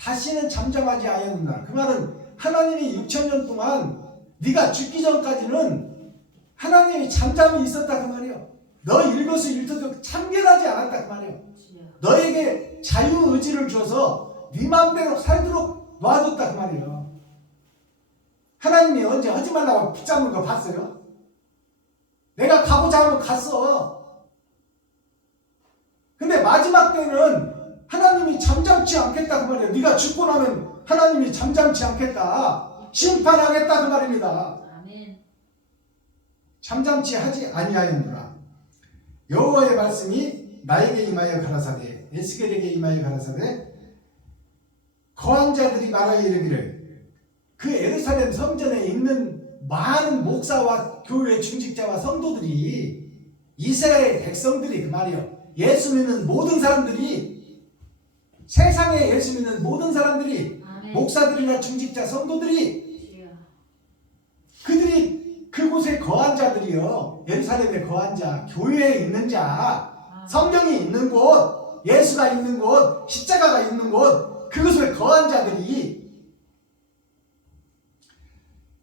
다시는 잠잠하지 아니하였노라. 그 말은 하나님이 6,000년 동안 네가 죽기 전까지는 하나님이 잠잠히 있었다 그 말이에요. 너 일거수일투족 참견하지 않았다 그 말이에요. 너에게 자유의지를 줘서 네 마음대로 살도록 놔뒀다 그 말이에요. 하나님이 언제 하지 말라고 붙잡는 거 봤어요? 내가 가보자 하면 갔어. 근데 마지막 때는 하나님이 잠잠치 않겠다 그 말이에요. 네가 죽고 나면 하나님이 잠잠치 않겠다. 심판하겠다 그 말입니다. 아멘. 잠잠치 하지 아니하였노라. 여호와의 말씀이 나에게 임하여 가라사대 에스겔에게 임하여 가라사대 거한 자들이 말하여 이르기를 그 예루살렘 성전에 있는 많은 목사와 교회 중직자와 성도들이 이스라엘 백성들이 그 말이요 예수 믿는 모든 사람들이 세상에 예수 믿는 모든 사람들이 아멘. 목사들이나 중직자 성도들이 주여. 그들이 그곳에 거한 자들이요 예루살렘에 거한 자 교회에 있는 자 성경이 있는 곳 예수가 있는 곳 십자가가 있는 곳 그곳에 거한 자들이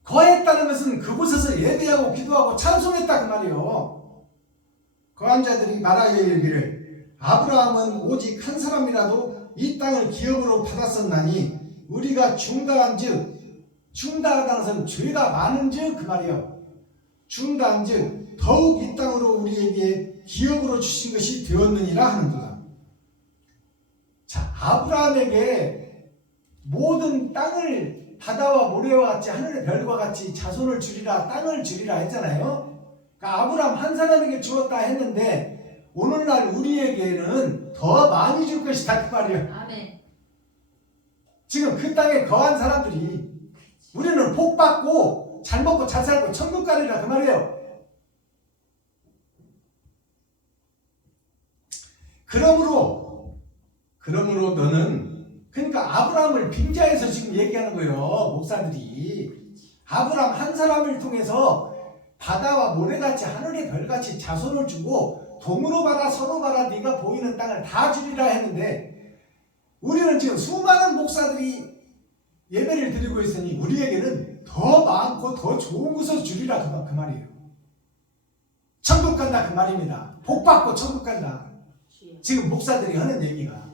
거했다는 것은 그곳에서 예배하고 기도하고 찬송했다 그 말이요. 거한 자들이 말하여 이르기를 아브라함은 오직 한 사람이라도 이 땅을 기업으로 받았었나니 우리가 중다한즉 중다하다는 것은 죄가 많은즉 그 말이요. 중다한즉 더욱 이 땅으로 우리에게 기업으로 주신 것이 되었느니라 하는도다. 자, 아브라함에게 모든 땅을 바다와 모래와 같이 하늘의 별과 같이 자손을 주리라 땅을 주리라 했잖아요. 그러니까 아브라함 한 사람에게 주었다 했는데 오늘날 우리에게는 더 많이 줄 것이다 그 말이에요. 아멘. 지금 그 땅에 거한 사람들이 우리는 복 받고 잘 먹고 잘 살고 천국 가리라 그 말이에요. 그러므로 너는 그러니까 아브라함을 빙자해서 지금 얘기하는 거예요. 목사들이 아브라함 한 사람을 통해서 바다와 모래같이 하늘의 별같이 자손을 주고 동으로 봐라 서로 봐라 네가 보이는 땅을 다 주리라 했는데 우리는 지금 수많은 목사들이 예배를 드리고 있으니 우리에게는 더 많고 더 좋은 것을 주리라 그 말이에요. 천국 간다 그 말입니다. 복 받고 천국 간다. 주여. 지금 목사들이 하는 얘기가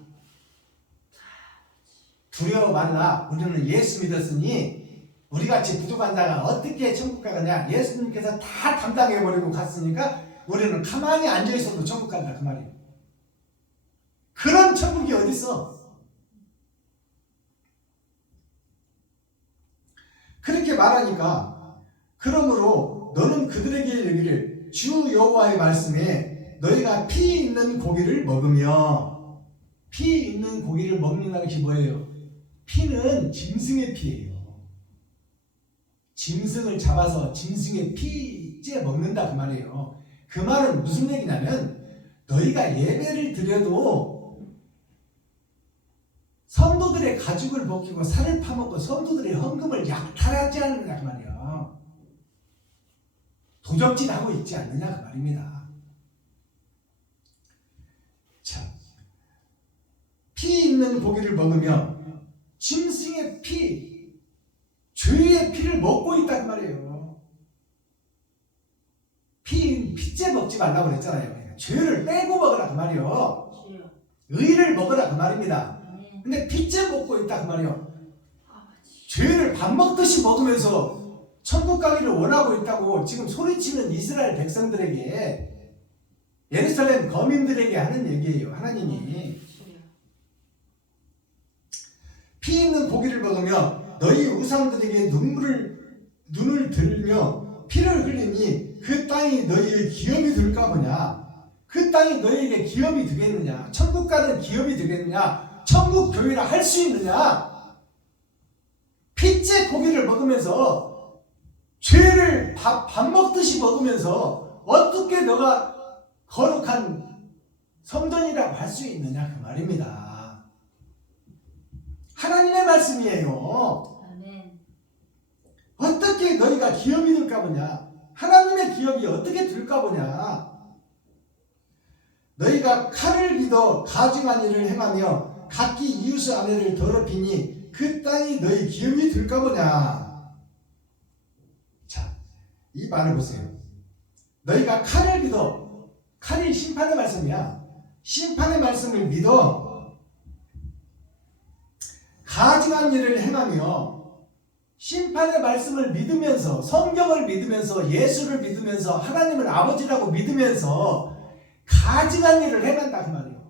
두려워 말라. 우리는 예수 믿었으니 우리같이 부족한 자가 어떻게 천국 가느냐. 예수님께서 다 담당해버리고 갔으니까 우리는 가만히 앉아있어도 천국 간다 그 말이에요. 그런 천국이 어딨어. 그렇게 말하니까 그러므로 너는 그들에게 이르기를 주 여호와의 말씀에 너희가 피 있는 고기를 먹으며 피 있는 고기를 먹는다는 것이 뭐예요? 피는 짐승의 피예요. 짐승을 잡아서 짐승의 피째 먹는다 그 말이에요. 그 말은 무슨 얘기냐면 너희가 예배를 드려도 성도들의 가죽을 벗기고 살을 파먹고 성도들의 헌금을 약탈하지 않느냐 그 말이에요. 도적질하고 있지 않느냐 그 말입니다. 자, 피 있는 고기를 먹으며 짐승의 피, 죄의 피를 먹고 있다 그 말이에요. 피째 먹지 말라고 그랬잖아요. 죄를 빼고 먹으라 그 말이에요. 주여. 의를 먹으라 그 말입니다. 아멘. 근데 피째 먹고 있다 그 말이에요. 아버지. 죄를 밥 먹듯이 먹으면서 천국 가기를 원하고 있다고 지금 소리치는 이스라엘 백성들에게 예루살렘 거민들에게 하는 얘기예요. 하나님이 주여. 피 있는 고기를 먹으며 너희 우상들에게 눈을 들며 피를 흘리니 그 땅이 너희의 기업이 될까 보냐. 그 땅이 너희에게 기업이 되겠느냐. 천국 가는 기업이 되겠느냐. 천국 교회라 할 수 있느냐. 피째 고기를 먹으면서 죄를 밥 먹듯이 먹으면서 어떻게 너가 거룩한 성전이라고 할 수 있느냐 그 말입니다. 말씀이에요. 아멘. 어떻게 너희가 기업이 될까 보냐? 하나님의 기업이 어떻게 될까 보냐? 너희가 칼을 믿어 가증한 일을 행하며 각기 이웃의 아내를 더럽히니 그 땅이 너희 기업이 될까 보냐? 자, 이 말을 보세요. 너희가 칼을 믿어, 칼이 심판의 말씀이야. 심판의 말씀을 믿어 가증한 일을 행하며 심판의 말씀을 믿으면서 성경을 믿으면서 예수를 믿으면서 하나님을 아버지라고 믿으면서 가증한 일을 행한다 그 말이에요.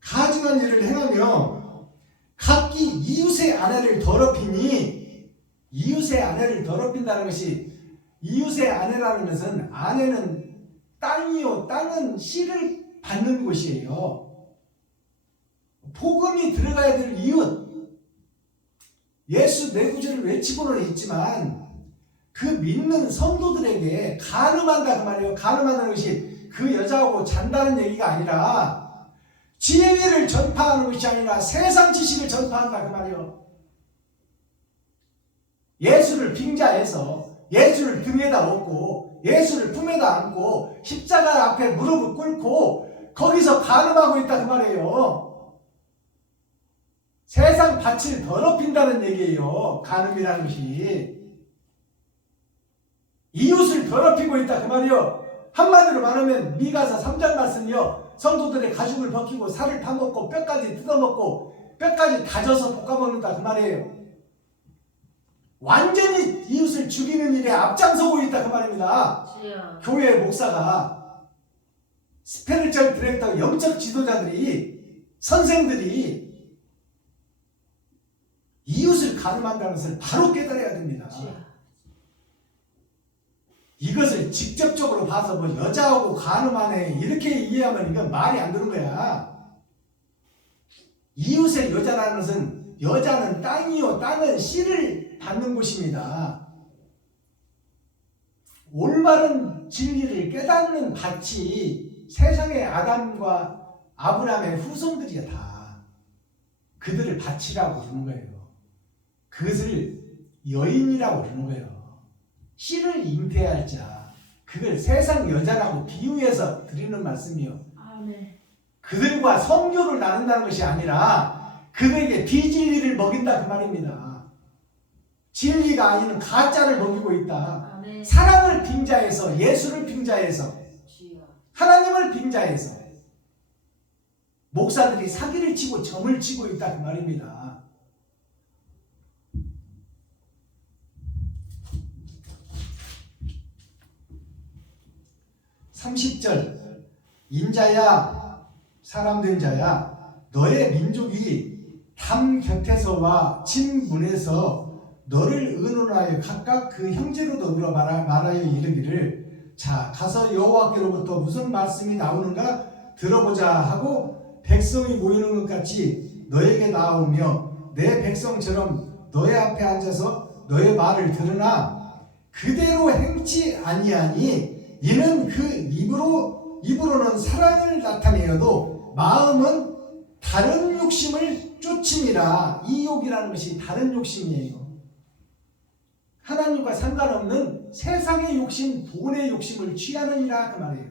가증한 일을 행하며 각기 이웃의 아내를 더럽히니 이웃의 아내를 더럽힌다는 것이 이웃의 아내라는 것은 아내는 땅이요 땅은 씨를 받는 곳이에요. 복음이 들어가야 될 이웃 예수 내 구주를 외치고는 있지만 그 믿는 성도들에게 간음한다 그 말이에요. 간음하는 것이 그 여자하고 잔다는 얘기가 아니라 지혜를 전파하는 것이 아니라 세상 지식을 전파한다 그 말이에요. 예수를 빙자해서 예수를 등에다 업고 예수를 품에다 안고 십자가 앞에 무릎을 꿇고 거기서 간음하고 있다 그 말이에요. 세상 밭을 더럽힌다는 얘기예요. 간음이라는 것이. 이웃을 더럽히고 있다 그 말이요. 한마디로 말하면 미가서 3장 말씀이요. 성도들의 가죽을 벗기고 살을 타먹고 뼈까지 뜯어먹고 뼈까지 다져서 볶아먹는다 그 말이에요. 완전히 이웃을 죽이는 일에 앞장서고 있다 그 말입니다. 주여. 교회 목사가 스피리추얼 디렉터 영적 지도자들이 선생들이 이웃을 가늠한다는 것을 바로 깨달아야 됩니다. 주여. 이것을 직접적으로 봐서 뭐 여자하고 가늠하네 이렇게 이해하면 이건 말이 안 되는 거야. 이웃의 여자라는 것은 여자는 땅이요 땅은 씨를 받는 곳입니다. 올바른 진리를 깨닫는 밭이 세상의 아담과 아브라함의 후손들이야 다. 그들을 밭이라고 부르는 거예요. 그것을 여인이라고 부르는 거예요. 씨를 잉태할 자, 그걸 세상 여자라고 비유해서 드리는 말씀이요. 아멘. 그들과 성교를 나눈다는 것이 아니라 그들에게 비진리를 먹인다 그 말입니다. 진리가 아닌 가짜를 먹이고 있다. 아멘. 사랑을 빙자해서 예수를 빙자해서 주여. 하나님을 빙자해서 목사들이 사기를 치고 점을 치고 있다 그 말입니다. 30절 인자야 사람 된 자야 너의 민족이 담 곁에서와 진 문에서 너를 의논하여 각각 그 형제로도 들어 말하여 이르기를 자 가서 여호와께로부터 무슨 말씀이 나오는가 들어보자 하고 백성이 모이는 것 같이 너에게 나오며 내 백성처럼 너의 앞에 앉아서 너의 말을 들으나 그대로 행치 아니하니 이는 그 입으로는 사랑을 나타내어도 마음은 다른 욕심을 쫓음이라. 이 욕이라는 것이 다른 욕심이에요. 하나님과 상관없는 세상의 욕심, 돈의 욕심을 취하느니라 그 말이에요.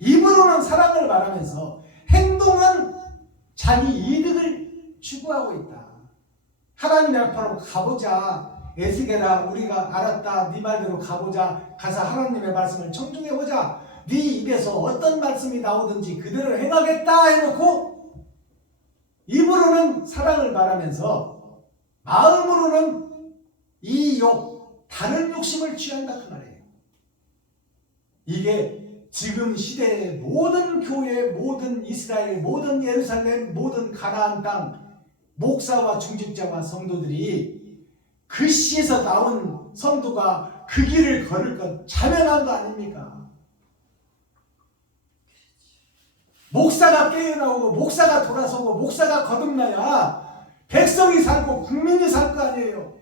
입으로는 사랑을 말하면서 행동은 자기 이득을 추구하고 있다. 하나님의 앞으로 가보자. 에스겔아 우리가 알았다. 네 말대로 가보자. 가서 하나님의 말씀을 청중해보자. 네 입에서 어떤 말씀이 나오든지 그대로 행하겠다 해놓고 입으로는 사랑을 말하면서 마음으로는 이 욕, 다른 욕심을 취한다 그 말이에요. 이게 지금 시대의 모든 교회, 모든 이스라엘, 모든 예루살렘, 모든 가나안 땅 목사와 중직자와 성도들이 그 시에서 나온 성도가 그 길을 걸을 것 자명한 거 아닙니까? 목사가 깨어나오고 목사가 돌아서고 목사가 거듭나야 백성이 살고 국민이 살 거 아니에요.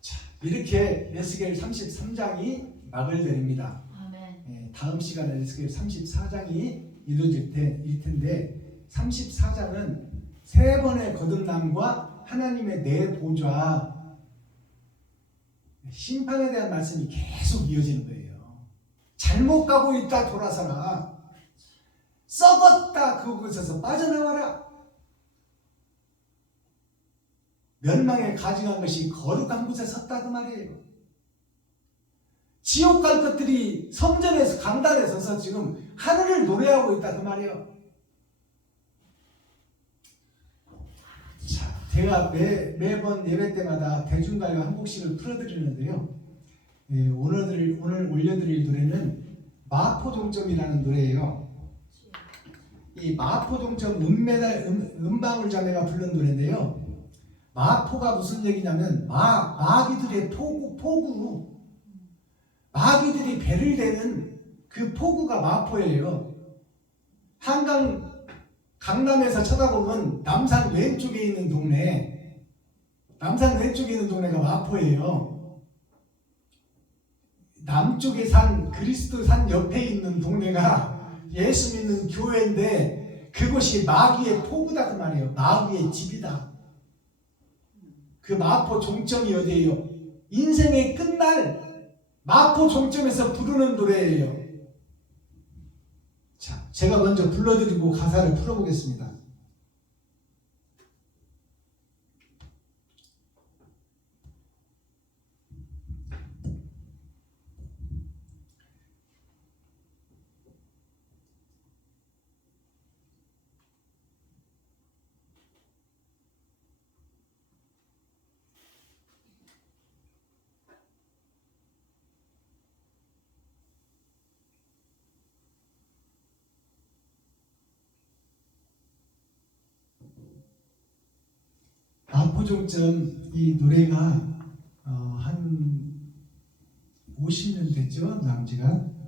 자, 이렇게 에스겔 33장이 막을 내립니다. 아멘. 다음 시간에 에스겔 34장이 이루어질 텐데 34장은 세 번의 거듭남과 하나님의 내 보좌 심판에 대한 말씀이 계속 이어지는 거예요. 잘못 가고 있다 돌아서라. 썩었다 그곳에서 빠져나와라. 멸망에 가증한 것이 거룩한 곳에 섰다 그 말이에요. 지옥 갈 것들이 성전에서 강단에 서서 지금 하늘을 노래하고 있다 그 말이에요. 자, 제가 매번 예배 때마다 대중가요 한 곡씩을 풀어드리는데요. 오늘 올려드릴 노래는 마포동점이라는 노래예요. 이 마포동점 음방울 자매가 부른 노래인데요. 마포가 무슨 얘기냐면 마귀들의 포구 마귀들이 배를 대는 그 포구가 마포예요. 한강 강남에서 쳐다보면 남산 왼쪽에 있는 동네가 마포예요. 남쪽에 산 그리스도 산 옆에 있는 동네가 예수 믿는 교회인데 그곳이 마귀의 포구다 그 말이에요. 마귀의 집이다. 그 마포 종점이 어디예요? 인생의 끝날 마포 종점에서 부르는 노래예요. 자, 제가 먼저 불러드리고 가사를 풀어보겠습니다. 마포종점 이 노래가 한 50년 됐죠? 나온 지가.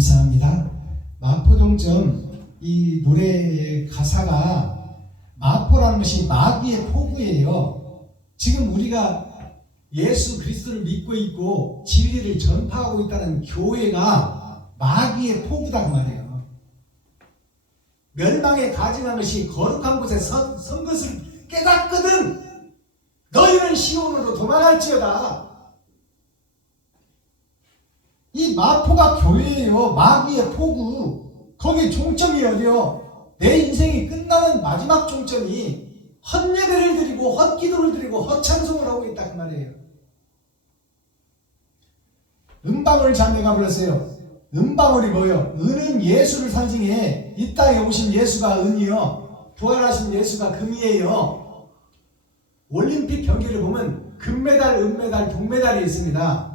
감사합니다. 마포동점 이 노래의 가사가 마포라는 것이 마귀의 포구예요. 지금 우리가 예수 그리스도를 믿고 있고 진리를 전파하고 있다는 교회가 마귀의 포구다 그 말이에요. 멸망에 가증한 것이 거룩한 곳에 선 것을 깨닫거든 너희는 시온으로 도망할지어다. 이 마포가 교회예요. 마귀의 포구. 거기 종점이 어디요? 내 인생이 끝나는 마지막 종점이 헛예배를 드리고 헛기도를 드리고 헛찬송을 하고 있다 그 말이에요. 은방울 자매가 불렀어요. 은방울이 뭐예요? 은은 예수를 상징해. 이 땅에 오신 예수가 은이요, 부활하신 예수가 금이에요. 올림픽 경기를 보면 금메달, 은메달, 동메달이 있습니다.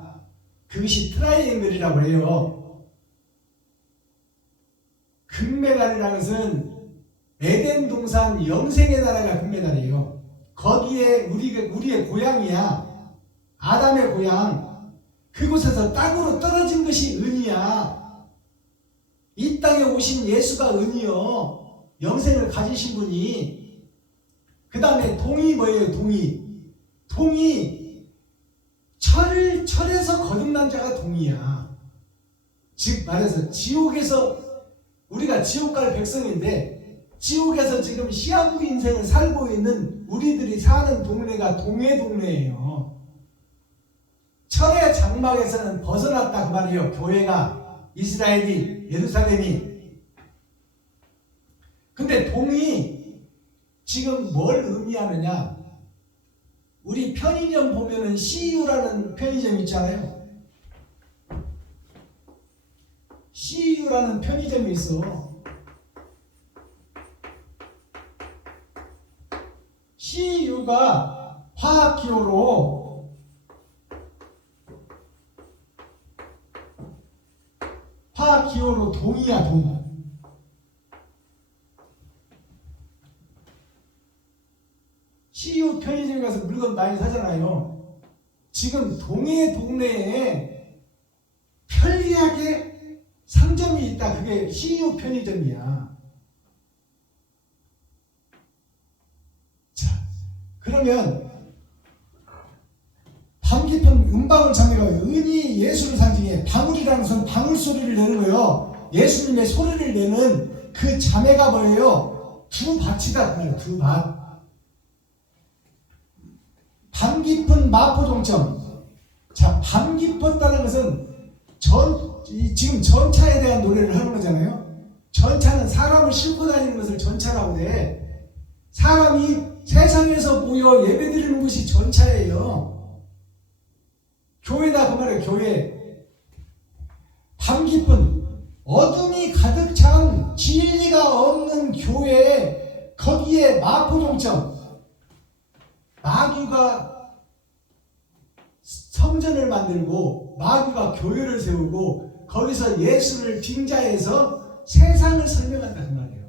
그것이 트라이앵글이라고 해요. 금메달이라는 것은 에덴 동산 영생의 나라가 금메달이에요. 거기에 우리의 고향이야. 아담의 고향. 그곳에서 땅으로 떨어진 것이 은이야. 이 땅에 오신 예수가 은이요, 영생을 가지신 분이. 그 다음에 동이 뭐예요? 동이 철에서 거듭난 자가 동이야. 즉 말해서 지옥에서, 우리가 지옥 갈 백성인데 지옥에서 지금 시한부 인생을 살고 있는 우리들이 사는 동네가 동의 동네예요. 철의 장막에서는 벗어났다 그 말이에요. 교회가, 이스라엘이, 예루살렘이. 근데 동이 지금 뭘 의미하느냐? 우리 편의점 보면은 CU라는 편의점 있잖아요. CU라는 편의점이 있어. CU가 화학기호로 동이야, 동. CU 편의점에 가서 물건 많이 사잖아요. 지금 동해 동네에 편리하게 상점이 있다. 그게 CU 편의점이야. 자, 그러면 밤 깊은 은방울 자매가 은이 예수를 상징해. 방울이라는 것은 방울 소리를 내는 거예요. 예수님의 소리를 내는 그 자매가 뭐예요? 두 밭이다. 두 밭. 밤 깊은 마포 종점. 자, 밤 깊었다는 것은 지금 전차에 대한 노래를 하는 거잖아요. 전차는 사람을 싣고 다니는 것을 전차라고 해. 사람이 세상에서 모여 예배드리는 것이 전차예요. 교회다 그 말이에요. 교회. 밤 깊은 어둠이 가득 찬 진리가 없는 교회, 거기에 마포 종점. 마귀가 성전을 만들고 마귀가 교회를 세우고 거기서 예수를 빙자해서 세상을 설명한다 그 말이에요.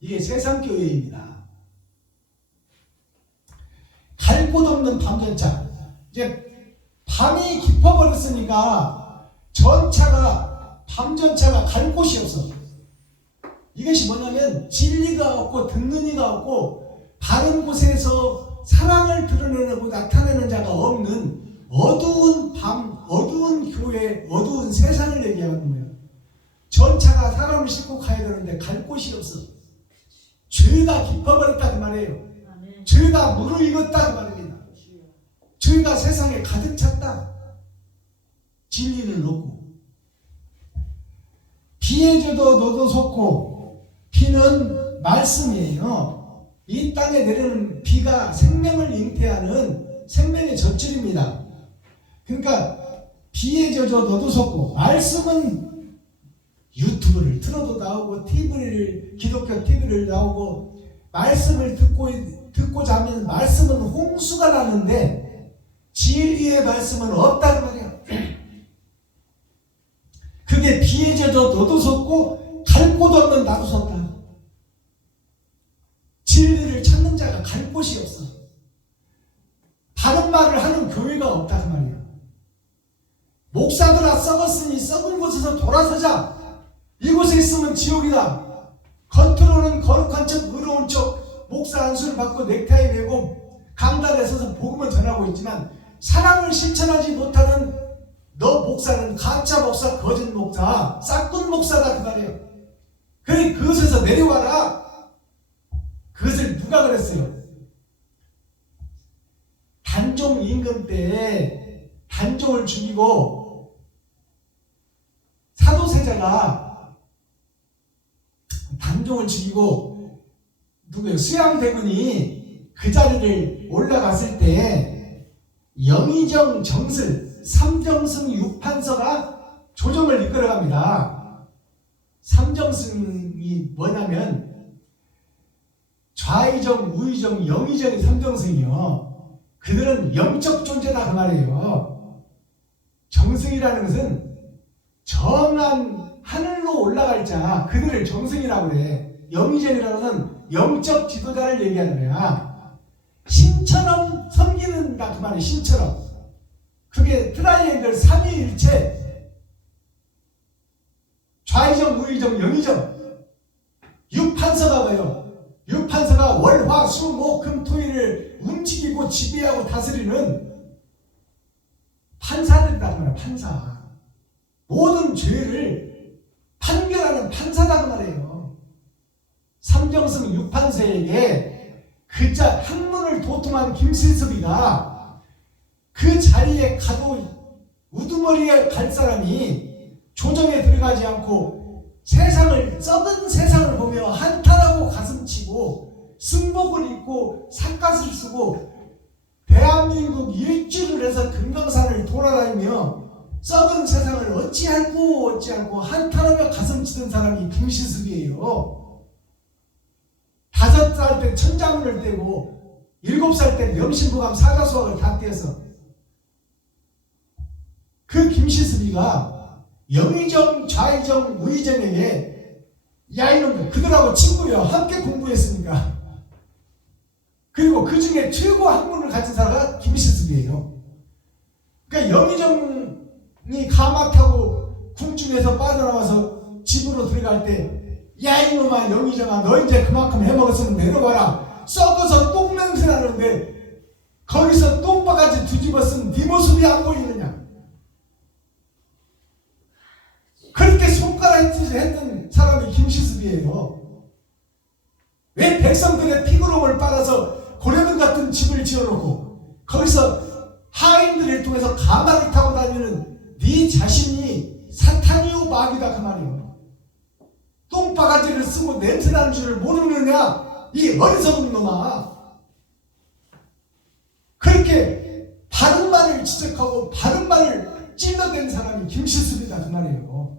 이게 세상교회입니다. 갈 곳 없는 밤전차. 이제 밤이 깊어버렸으니까 밤전차가 갈 곳이 없어. 이것이 뭐냐면 진리가 없고 듣는 이가 없고 바른 곳에서 사랑을 드러내고 나타내는 자가 없는 어두운 밤, 어두운 교회, 어두운 세상을 얘기하는 거예요. 전차가 사람을 싣고 가야 되는데 갈 곳이 없어. 죄가 깊어버렸다 그 말이에요. 죄가 물을 익었다 그 말입니다. 죄가 세상에 가득 찼다. 진리는 없고. 비에 젖어 너도 속고. 비는 말씀이에요. 이 땅에 내리는 비가 생명을 잉태하는 생명의 젖줄입니다. 그러니까 비에 젖어 너도 속고. 말씀은 유튜브를 틀어도 나오고 기독교 TV를 나오고 말씀을 듣고자 하면 말씀은 홍수가 나는데 진리의 말씀은 없다는 말이야. 그게 비에 젖어 너도 속고 갈 곳 없는 나도 섰다. 진리를 찾는 자가 갈 곳이 없어. 바른 말을 하는 교회가 없다 그 말이야. 목사들아 썩었으니 썩은 곳에서 돌아서자. 이곳에 있으면 지옥이다. 겉으로는 거룩한 척 의로운 척 목사 안수를 받고 넥타이 메고 강단에 서서 복음을 전하고 있지만 사랑을 실천하지 못하는 너 목사는 가짜 목사, 거짓 목사, 싹돈 목사다 그 말이에요. 그래 그것에서 내려와라. 그것을 누가 그랬어요? 단종 임금 때 단종을 죽이고 사도세자가 단종을 죽이고 누구예요? 수양대군이 그 자리를 올라갔을 때 영의정 정슬 삼정승 육판서가 조정을 이끌어갑니다. 삼정승이 뭐냐면 좌의정, 우의정, 영의정이 삼정승이요. 그들은 영적 존재다 그 말이에요. 정승이라는 것은 정한 하늘로 올라갈 자, 그들을 정승이라고 그래. 영의정이라는 것은 영적 지도자를 얘기하는 거야. 신처럼 섬기는다 그 말이에요. 신처럼. 그게 트라이앵글 삼위일체. 좌의정, 우의정, 영의정. 육판서가 뭐예요? 육판서가 월, 화, 수, 목, 금, 토일을 움직이고 지배하고 다스리는 판사들이다 그 말이에요. 판사. 모든 죄를 판결하는 판사다 그 말이에요. 삼정승 육판서에게 그자 학문을 도통한 김실섭이가 그 자리에 가도 우두머리에 갈 사람이 조정에 들어가지 않고 세상을 썩은 세상을 보며 한탄하고 가슴치고 승복을 입고 삿갓을 쓰고 대한민국 일주를 해서 금강산을 돌아다니며 썩은 세상을 어찌할꼬 한탄하며 가슴치던 사람이 김시습이에요. 5살 때 천자문을 떼고 7살 때 명심보감 사자수학을 다 떼어서 그 김시습이가 영의정, 좌의정, 우의정에게 야 이놈들 그들하고 친구야 함께 공부했으니까 그리고 그 중에 최고 학문을 가진 사람가 김시습이에요. 그러니까 영의정이 가마 타고 궁중에서 빠져나와서 집으로 들어갈 때 야 이놈아 영의정아 너 이제 그만큼 해먹었으면 내려와라. 썩어서 똥 냄새 나는데 거기서 똥바가지 뒤집어 쓴 네 모습이 안 보이느냐. 그렇게 손가락질을 했던 사람이 김시습이에요. 왜 백성들의 피구름을 빨아서 고래등 같은 집을 지어놓고 거기서 하인들을 통해서 가마를 타고 다니는 네 자신이 사탄이요 마귀다 그 말이에요. 똥바가지를 쓰고 냄새나는 줄을 모르느냐 이 어리석은 놈아. 그렇게 바른 말을 지적하고 바른 말을 찔러댄 사람이 김시습이다 그 말이에요.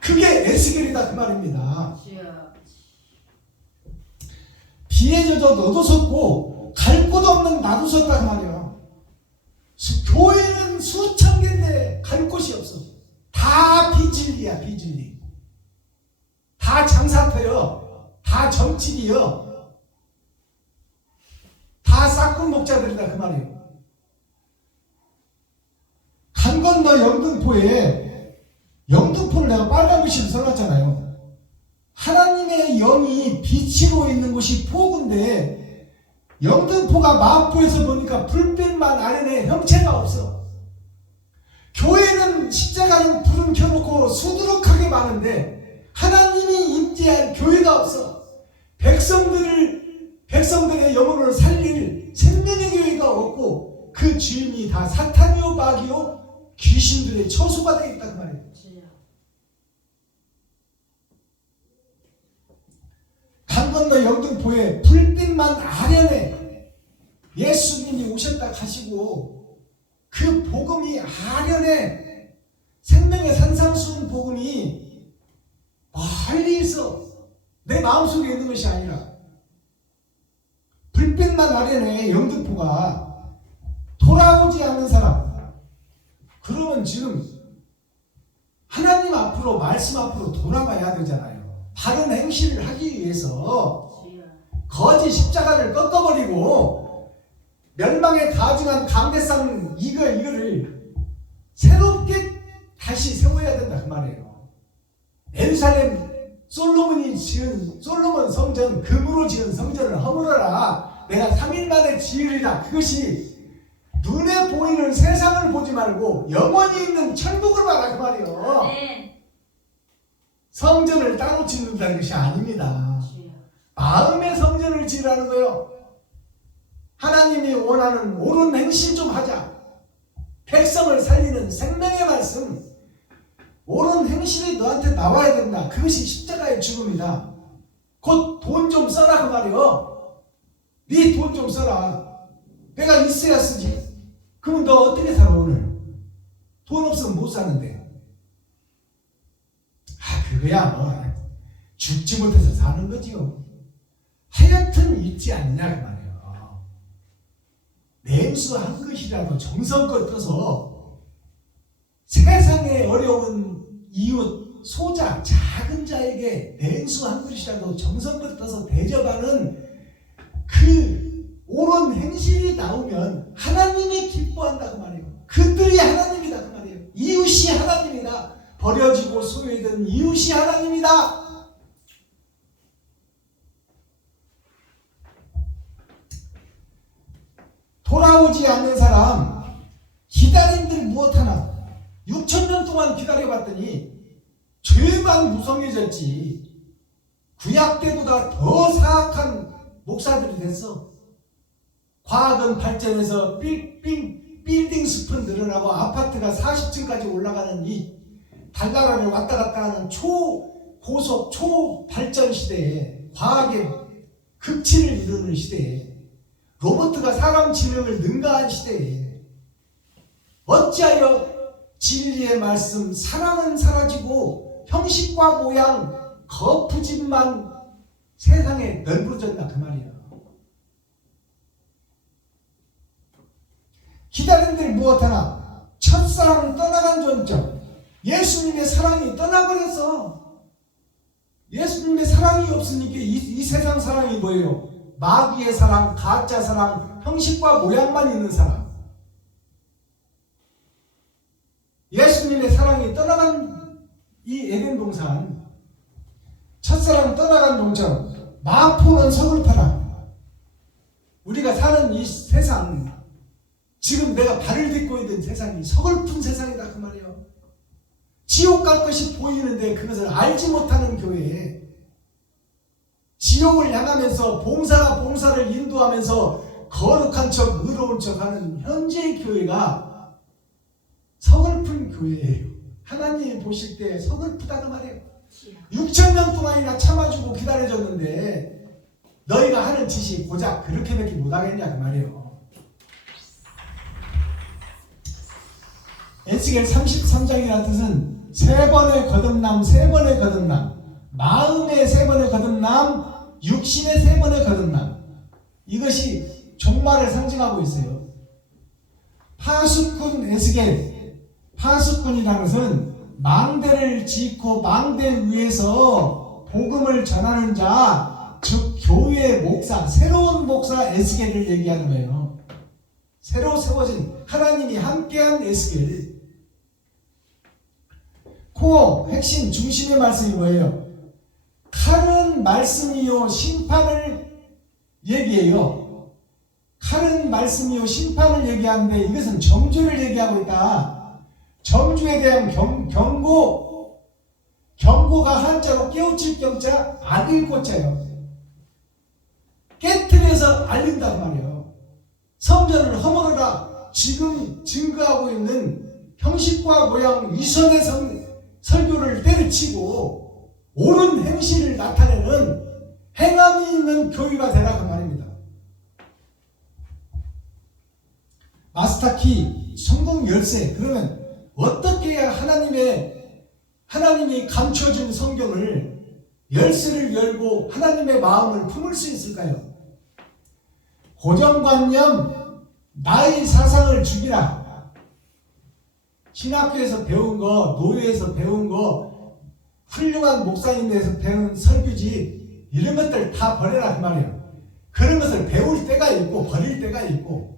그게 에스겔이다 그 말입니다. 비에 젖어 너도 섰고 갈 곳 없는 나도 섰다 그 말이야. 교회는 수천 개인데 갈 곳이 없어. 다 비진리야 비진리. 다 장사터요. 다 정치리요. 다 싹군 목자들이다 그 말이에요. 강 건너 영등포에 영등포를 내가 빨간 글씨로 써놨잖아요. 하나님의 영이 빛으로 있는 곳이 포구인데 영등포가 마포에서 보니까 불빛만 아래에 형체가 없어. 교회는 십자가는 불은 켜놓고 수두룩하게 많은데 하나님이 임재한 교회가 없어. 백성들의 영혼을 살릴 생명의 교회가 없고 그 주인이 다 사탄이요 마귀요 귀신들의 처소가 되겠다 그 말이에요. 강 건너 영등포에 불빛만 아련해 예수님이 오셨다 가시고 그 복음이 아련해 생명의 산상수훈 복음이 멀리 있어. 내 마음속에 있는 것이 아니라 불빛만 아련해 영등포가 돌아오지 않는 사람. 그러면 지금 하나님 앞으로 말씀 앞으로 돌아가야 되잖아요. 바른 행실을 하기 위해서 거짓 십자가를 꺾어버리고 멸망에 가증한 강대상 이거를 새롭게 다시 세워야 된다 그 말이에요. 예루살렘 솔로몬 성전, 금으로 지은 성전을 허물어라. 내가 3일 만에 지으리라. 그것이 눈에 보이는 세상을 보지 말고 영원히 있는 천국을 봐라 그 말이에요. 네. 성전을 따로 짓는다는 것이 아닙니다. 마음의 성전을 지으라는 거예요. 하나님이 원하는 옳은 행실 좀 하자. 백성을 살리는 생명의 말씀, 옳은 행실이 너한테 나와야 된다. 그것이 십자가의 죽음이다. 곧 돈 좀 써라 그 말이요. 네 돈 좀 써라. 내가 있어야 쓰지. 그러면 너 어떻게 살아 오늘? 돈 없으면 못 사는데. 그거야 뭐 죽지 못해서 사는 거지요. 하여튼 있지 않냐 그 말이에요. 냉수한 것이라도 정성껏 떠서 세상에 어려운 이웃, 소자, 작은 자에게 냉수한 것이라도 정성껏 떠서 대접하는 그 옳은 행실이 나오면 하나님이 기뻐한다 그 말이에요. 그들이 하나님이다 그 말이에요. 이웃이 하나님이다. 버려지고 소외된 이웃이 하나님이다. 돌아오지 않는 사람, 기다림들 무엇하나 6,000년 동안 기다려봤더니 죄만 무성해졌지. 구약 때보다 더 사악한 목사들이 됐어. 과학은 발전해서 빌딩 숲은 늘어나고 아파트가 40층까지 올라가는 이 달나라를 왔다 갔다 하는 초고속 초발전 시대에, 과학의 극치를 이루는 시대에, 로봇가 사람 지능을 능가한 시대에 어찌하여 진리의 말씀, 사랑은 사라지고 형식과 모양, 거푸짐만 세상에 널브러졌나 그 말이야. 기다림들 무엇하나 첫사랑 떠나간 존적. 예수님의 사랑이 떠나버렸어. 예수님의 사랑이 없으니까 이 세상 사랑이 뭐예요? 마귀의 사랑, 가짜 사랑, 형식과 모양만 있는 사랑. 예수님의 사랑이 떠나간 이 에덴 동산, 첫사랑 떠나간 동처럼 마포는 서글퍼라. 우리가 사는 이 세상, 지금 내가 발을 딛고 있는 세상이 서글픈 세상이다 그 말이에요. 지옥 갈 것이 보이는데 그것을 알지 못하는 교회에, 지옥을 향하면서 봉사가 봉사를 인도하면서 거룩한 척 의로운 척하는 현재의 교회가 서글픈 교회예요. 하나님이 보실 때 서글프다 그 말이에요. 6,000년 동안이나 참아주고 기다려줬는데 너희가 하는 짓이 고작 그렇게밖에 못하겠냐 그 말이에요. 에스겔 33장이라는 뜻은 세 번의 거듭남, 세 번의 거듭남, 마음의 세 번의 거듭남, 육신의 세 번의 거듭남. 이것이 종말을 상징하고 있어요. 파수꾼 에스겔, 파수꾼이라는 것은 망대를 짓고 망대 위에서 복음을 전하는 자, 즉 교회의 목사, 새로운 목사 에스겔을 얘기하는 거예요. 새로 세워진 하나님이 함께한 에스겔. 코어 핵심 중심의 말씀이 뭐예요? 칼은 말씀이요 심판을 얘기해요. 칼은 말씀이요 심판을 얘기하는데 이것은 정죄를 얘기하고 있다. 정죄에 대한 경고가 한자로 깨우칠 경자, 알릴 고자예요. 깨트려서 알린단 말이에요. 성전을 허물어라. 지금 증거하고 있는 형식과 모양 이선의 설교를 때려치고 옳은 행실을 나타내는 행함이 있는 교회가 되라 그 말입니다. 마스터키 성공 열쇠. 그러면 어떻게 해야 하나님이 감춰준 성경을 열쇠를 열고 하나님의 마음을 품을 수 있을까요? 고정관념, 나의 사상을 죽이라. 신학교에서 배운 거, 노예에서 배운 거, 훌륭한 목사님에서 배운 설교지, 이런 것들 다 버려라 그 말이에요. 그런 것을 배울 때가 있고 버릴 때가 있고,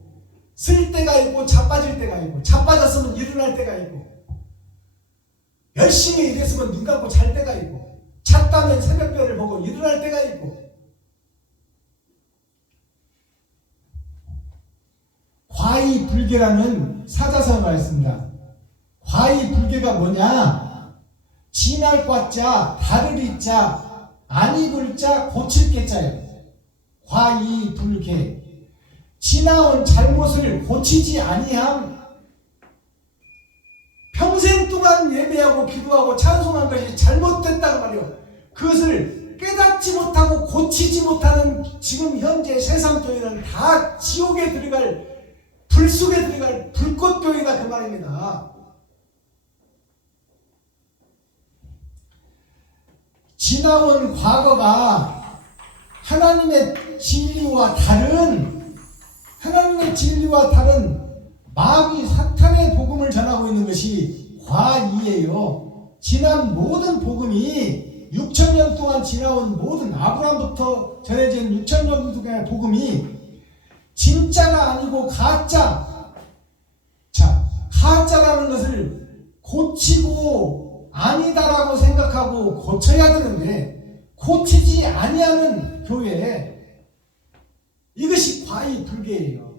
쓸 때가 있고 자빠질 때가 있고, 자빠졌으면 일어날 때가 있고, 열심히 일했으면 눈 감고 잘 때가 있고, 잤다면 새벽별을 보고 일어날 때가 있고, 과이불개라는 사자성어가 있습니다. 과이불개가 뭐냐? 지날 과자, 다를 이자, 안 입을 자, 고칠 개자예요. 과이불개. 지나온 잘못을 고치지 아니함. 평생 동안 예배하고 기도하고 찬송한 것이 잘못됐다고 말이요. 그것을 깨닫지 못하고 고치지 못하는 지금 현재 세상교회는 다 지옥에 들어갈, 불 속에 들어갈 불꽃교회다 그 말입니다. 지나온 과거가 하나님의 진리와 다른 마귀 사탄의 복음을 전하고 있는 것이 과이예요. 지난 모든 복음이 6,000년 동안 지나온 모든 아브라함부터 전해진 6,000년 동안의 복음이 진짜가 아니고 가짜. 자, 가짜라는 것을 고치고 아니다라고 생각하고 고쳐야 되는데 고치지 아니하는 교회, 이것이 과이불개예요.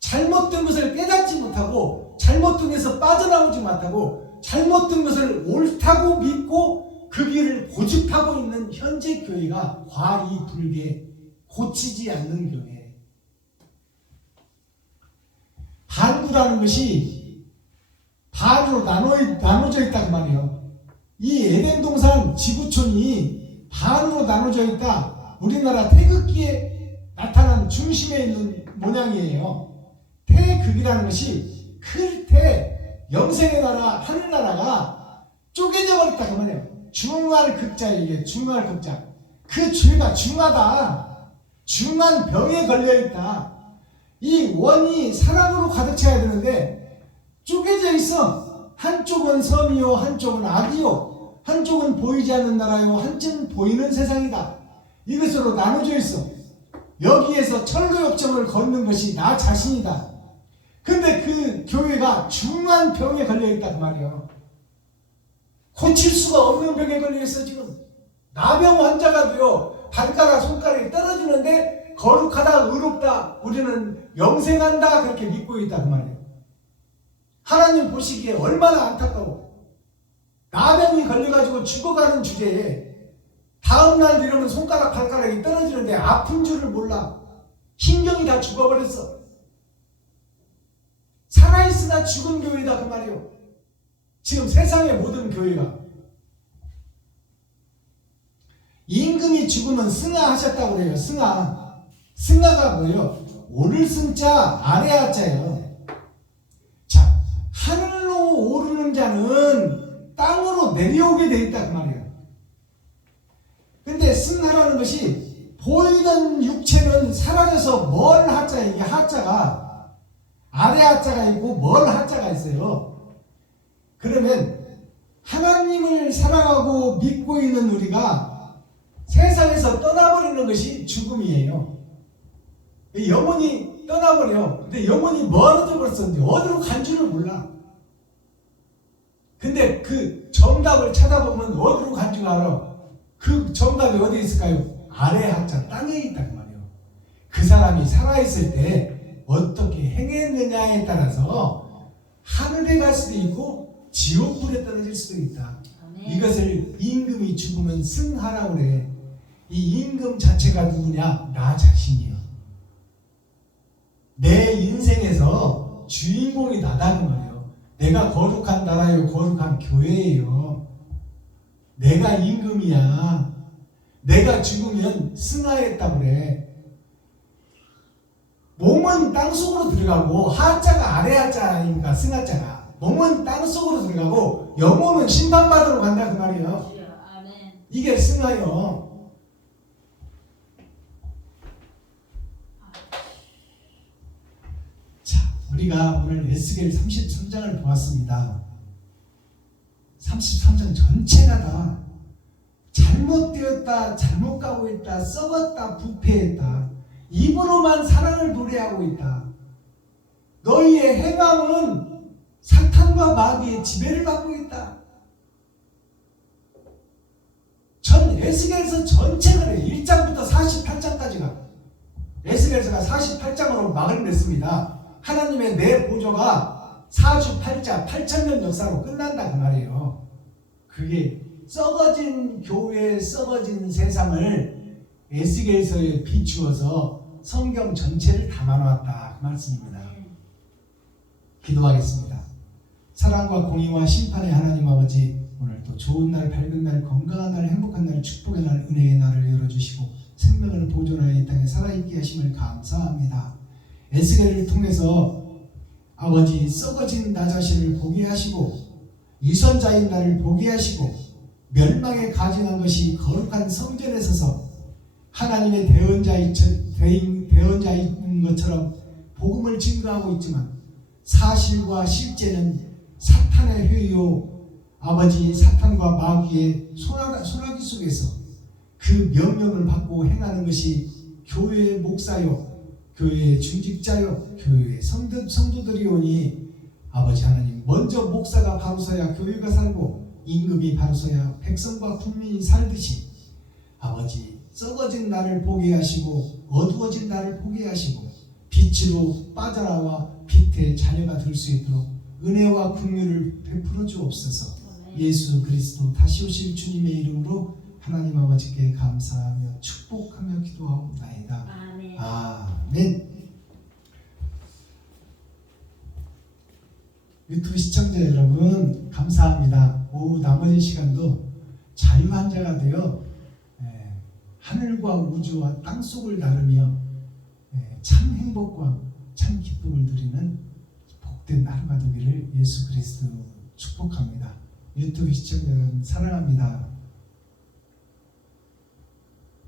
잘못된 것을 깨닫지 못하고 잘못된 것에서 빠져나오지 못하고 잘못된 것을 옳다고 믿고 그 길을 고집하고 있는 현재 교회가 과이불개, 고치지 않는 교회. 반구라는 것이 반으로 나눠져 있다고 말이에요. 이 에덴 동산 지구촌이 반으로 나눠져 있다. 우리나라 태극기에 나타난 중심에 있는 모양이에요. 태극이라는 것이 클 때 영생의 나라 하늘나라가 쪼개져 버렸다 그 말이에요. 중할 극자예요. 이게 중할 극자. 그 죄가 중하다. 중한 병에 걸려있다. 이 원이 사랑으로 가득 차야 되는데 쪼개져 있어. 한쪽은 섬이요, 한쪽은 악이요, 한쪽은 보이지 않는 나라요, 한쪽은 보이는 세상이다. 이것으로 나눠져 있어. 여기에서 철로역정을 걷는 것이 나 자신이다. 근데 그 교회가 중한 병에 걸려있다 그 말이에요. 고칠 수가 없는 병에 걸려있어. 지금 나병 환자가 돼요. 발가락 손가락이 떨어지는데 거룩하다, 의롭다, 우리는 영생한다 그렇게 믿고 있다 그 말이에요. 하나님 보시기에 얼마나 안타까워. 나병이 걸려가지고 죽어가는 주제에 다음날 이러면 손가락 발가락이 떨어지는데 아픈 줄을 몰라. 신경이 다 죽어버렸어. 살아있으나 죽은 교회다 그 말이에요. 지금 세상의 모든 교회가. 임금이 죽으면 승하하셨다고 그래요. 승하가 뭐예요? 오를 승자, 아래 하자예요. 자, 하늘로 오르는 자는 땅으로 내려오게 돼 있다 그 말이에요. 근데 승하라는 것이 보이는 육체는 사라져서 멀 하자, 이게 하자가 아래 하자가 있고 멀 하자가 있어요. 그러면 하나님을 사랑하고 믿고 있는 우리가 세상에서 떠나버리는 것이 죽음이에요. 영혼이 떠나버려. 근데 영혼이 멀어져 버렸었는지 어디로 간 줄을 몰라. 근데 그 정답을 찾아보면 어디로 간 줄 알아. 그 정답이 어디 있을까요? 아래 하자, 땅에 있다 그 말이에요. 그 사람이 살아있을 때 어떻게 행했느냐에 따라서 하늘에 갈 수도 있고 지옥불에 떨어질 수도 있다. 이것을 임금이 죽으면 승하라고 그래. 이 임금 자체가 누구냐? 나 자신이요. 내 인생에서 주인공이 나다 그 말이에요. 내가 거룩한 나라요, 거룩한 교회예요. 내가 임금이야. 내가 죽으면 승하했다고 그래. 몸은 땅속으로 들어가고 하자가 아래 하자 아닙니까? 승하자가. 몸은 땅속으로 들어가고 영혼은 심판받으러 간다 그 말이에요. 이게 승하요. 자, 우리가 오늘 에스겔 33장을 보았습니다. 33장 전체가 다 잘못되었다, 잘못 가고 있다, 썩었다, 부패했다, 입으로만 사랑을 노래하고 있다. 너희의 행함은 사탄과 마귀의 지배를 받고 있다. 에스겔서 전체가 1장부터 48장까지가 에스겔서가 48장으로 막을 냈습니다. 하나님의 내 보조가 4주 8자 8,000년 역사로 끝난다 그 말이에요. 그게 썩어진 교회, 썩어진 세상을 에스겔서에 비추어서 성경 전체를 담아놓았다 그 말씀입니다. 기도하겠습니다. 사랑과 공의와 심판의 하나님 아버지, 오늘도 좋은 날, 밝은 날, 건강한 날, 행복한 날, 축복의 날, 은혜의 날을 열어주시고 생명을 보존하여 이 땅에 살아있게 하심을 감사합니다. 에스겔을 통해서 아버지 썩어진 나 자신을 보게 하시고 유선자인 나를 보게 하시고 멸망에 가증한 것이 거룩한 성전에 서서 하나님의 대언자인 것처럼 복음을 증거하고 있지만 사실과 실제는 사탄의 회의요 아버지 사탄과 마귀의 소나기 속에서 그 명령을 받고 행하는 것이 교회의 목사요 교회의 중직자요 교회의 성도들이오니 아버지 하나님 먼저 목사가 바로 서야 교회가 살고 임금이 바로 서야 백성과 국민이 살듯이 아버지 썩어진 나를 보게 하시고 어두워진 나를 보게 하시고 빛으로 빠져나와 빛의 자녀가 될 수 있도록 은혜와 긍휼을 베풀어 주옵소서. 예수 그리스도 다시 오실 주님의 이름으로 하나님 아버지께 감사하며 축복하며 기도하옵나이다. 아멘. 아멘. 유튜브 시청자 여러분 감사합니다. 오후 나머지 시간도 자유환자가 되어 하늘과 우주와 땅속을 나르며 참 행복과 참 기쁨을 누리는 복된 하루가 되기를 예수 그리스도 축복합니다. 유튜브 시청자 여러분 사랑합니다.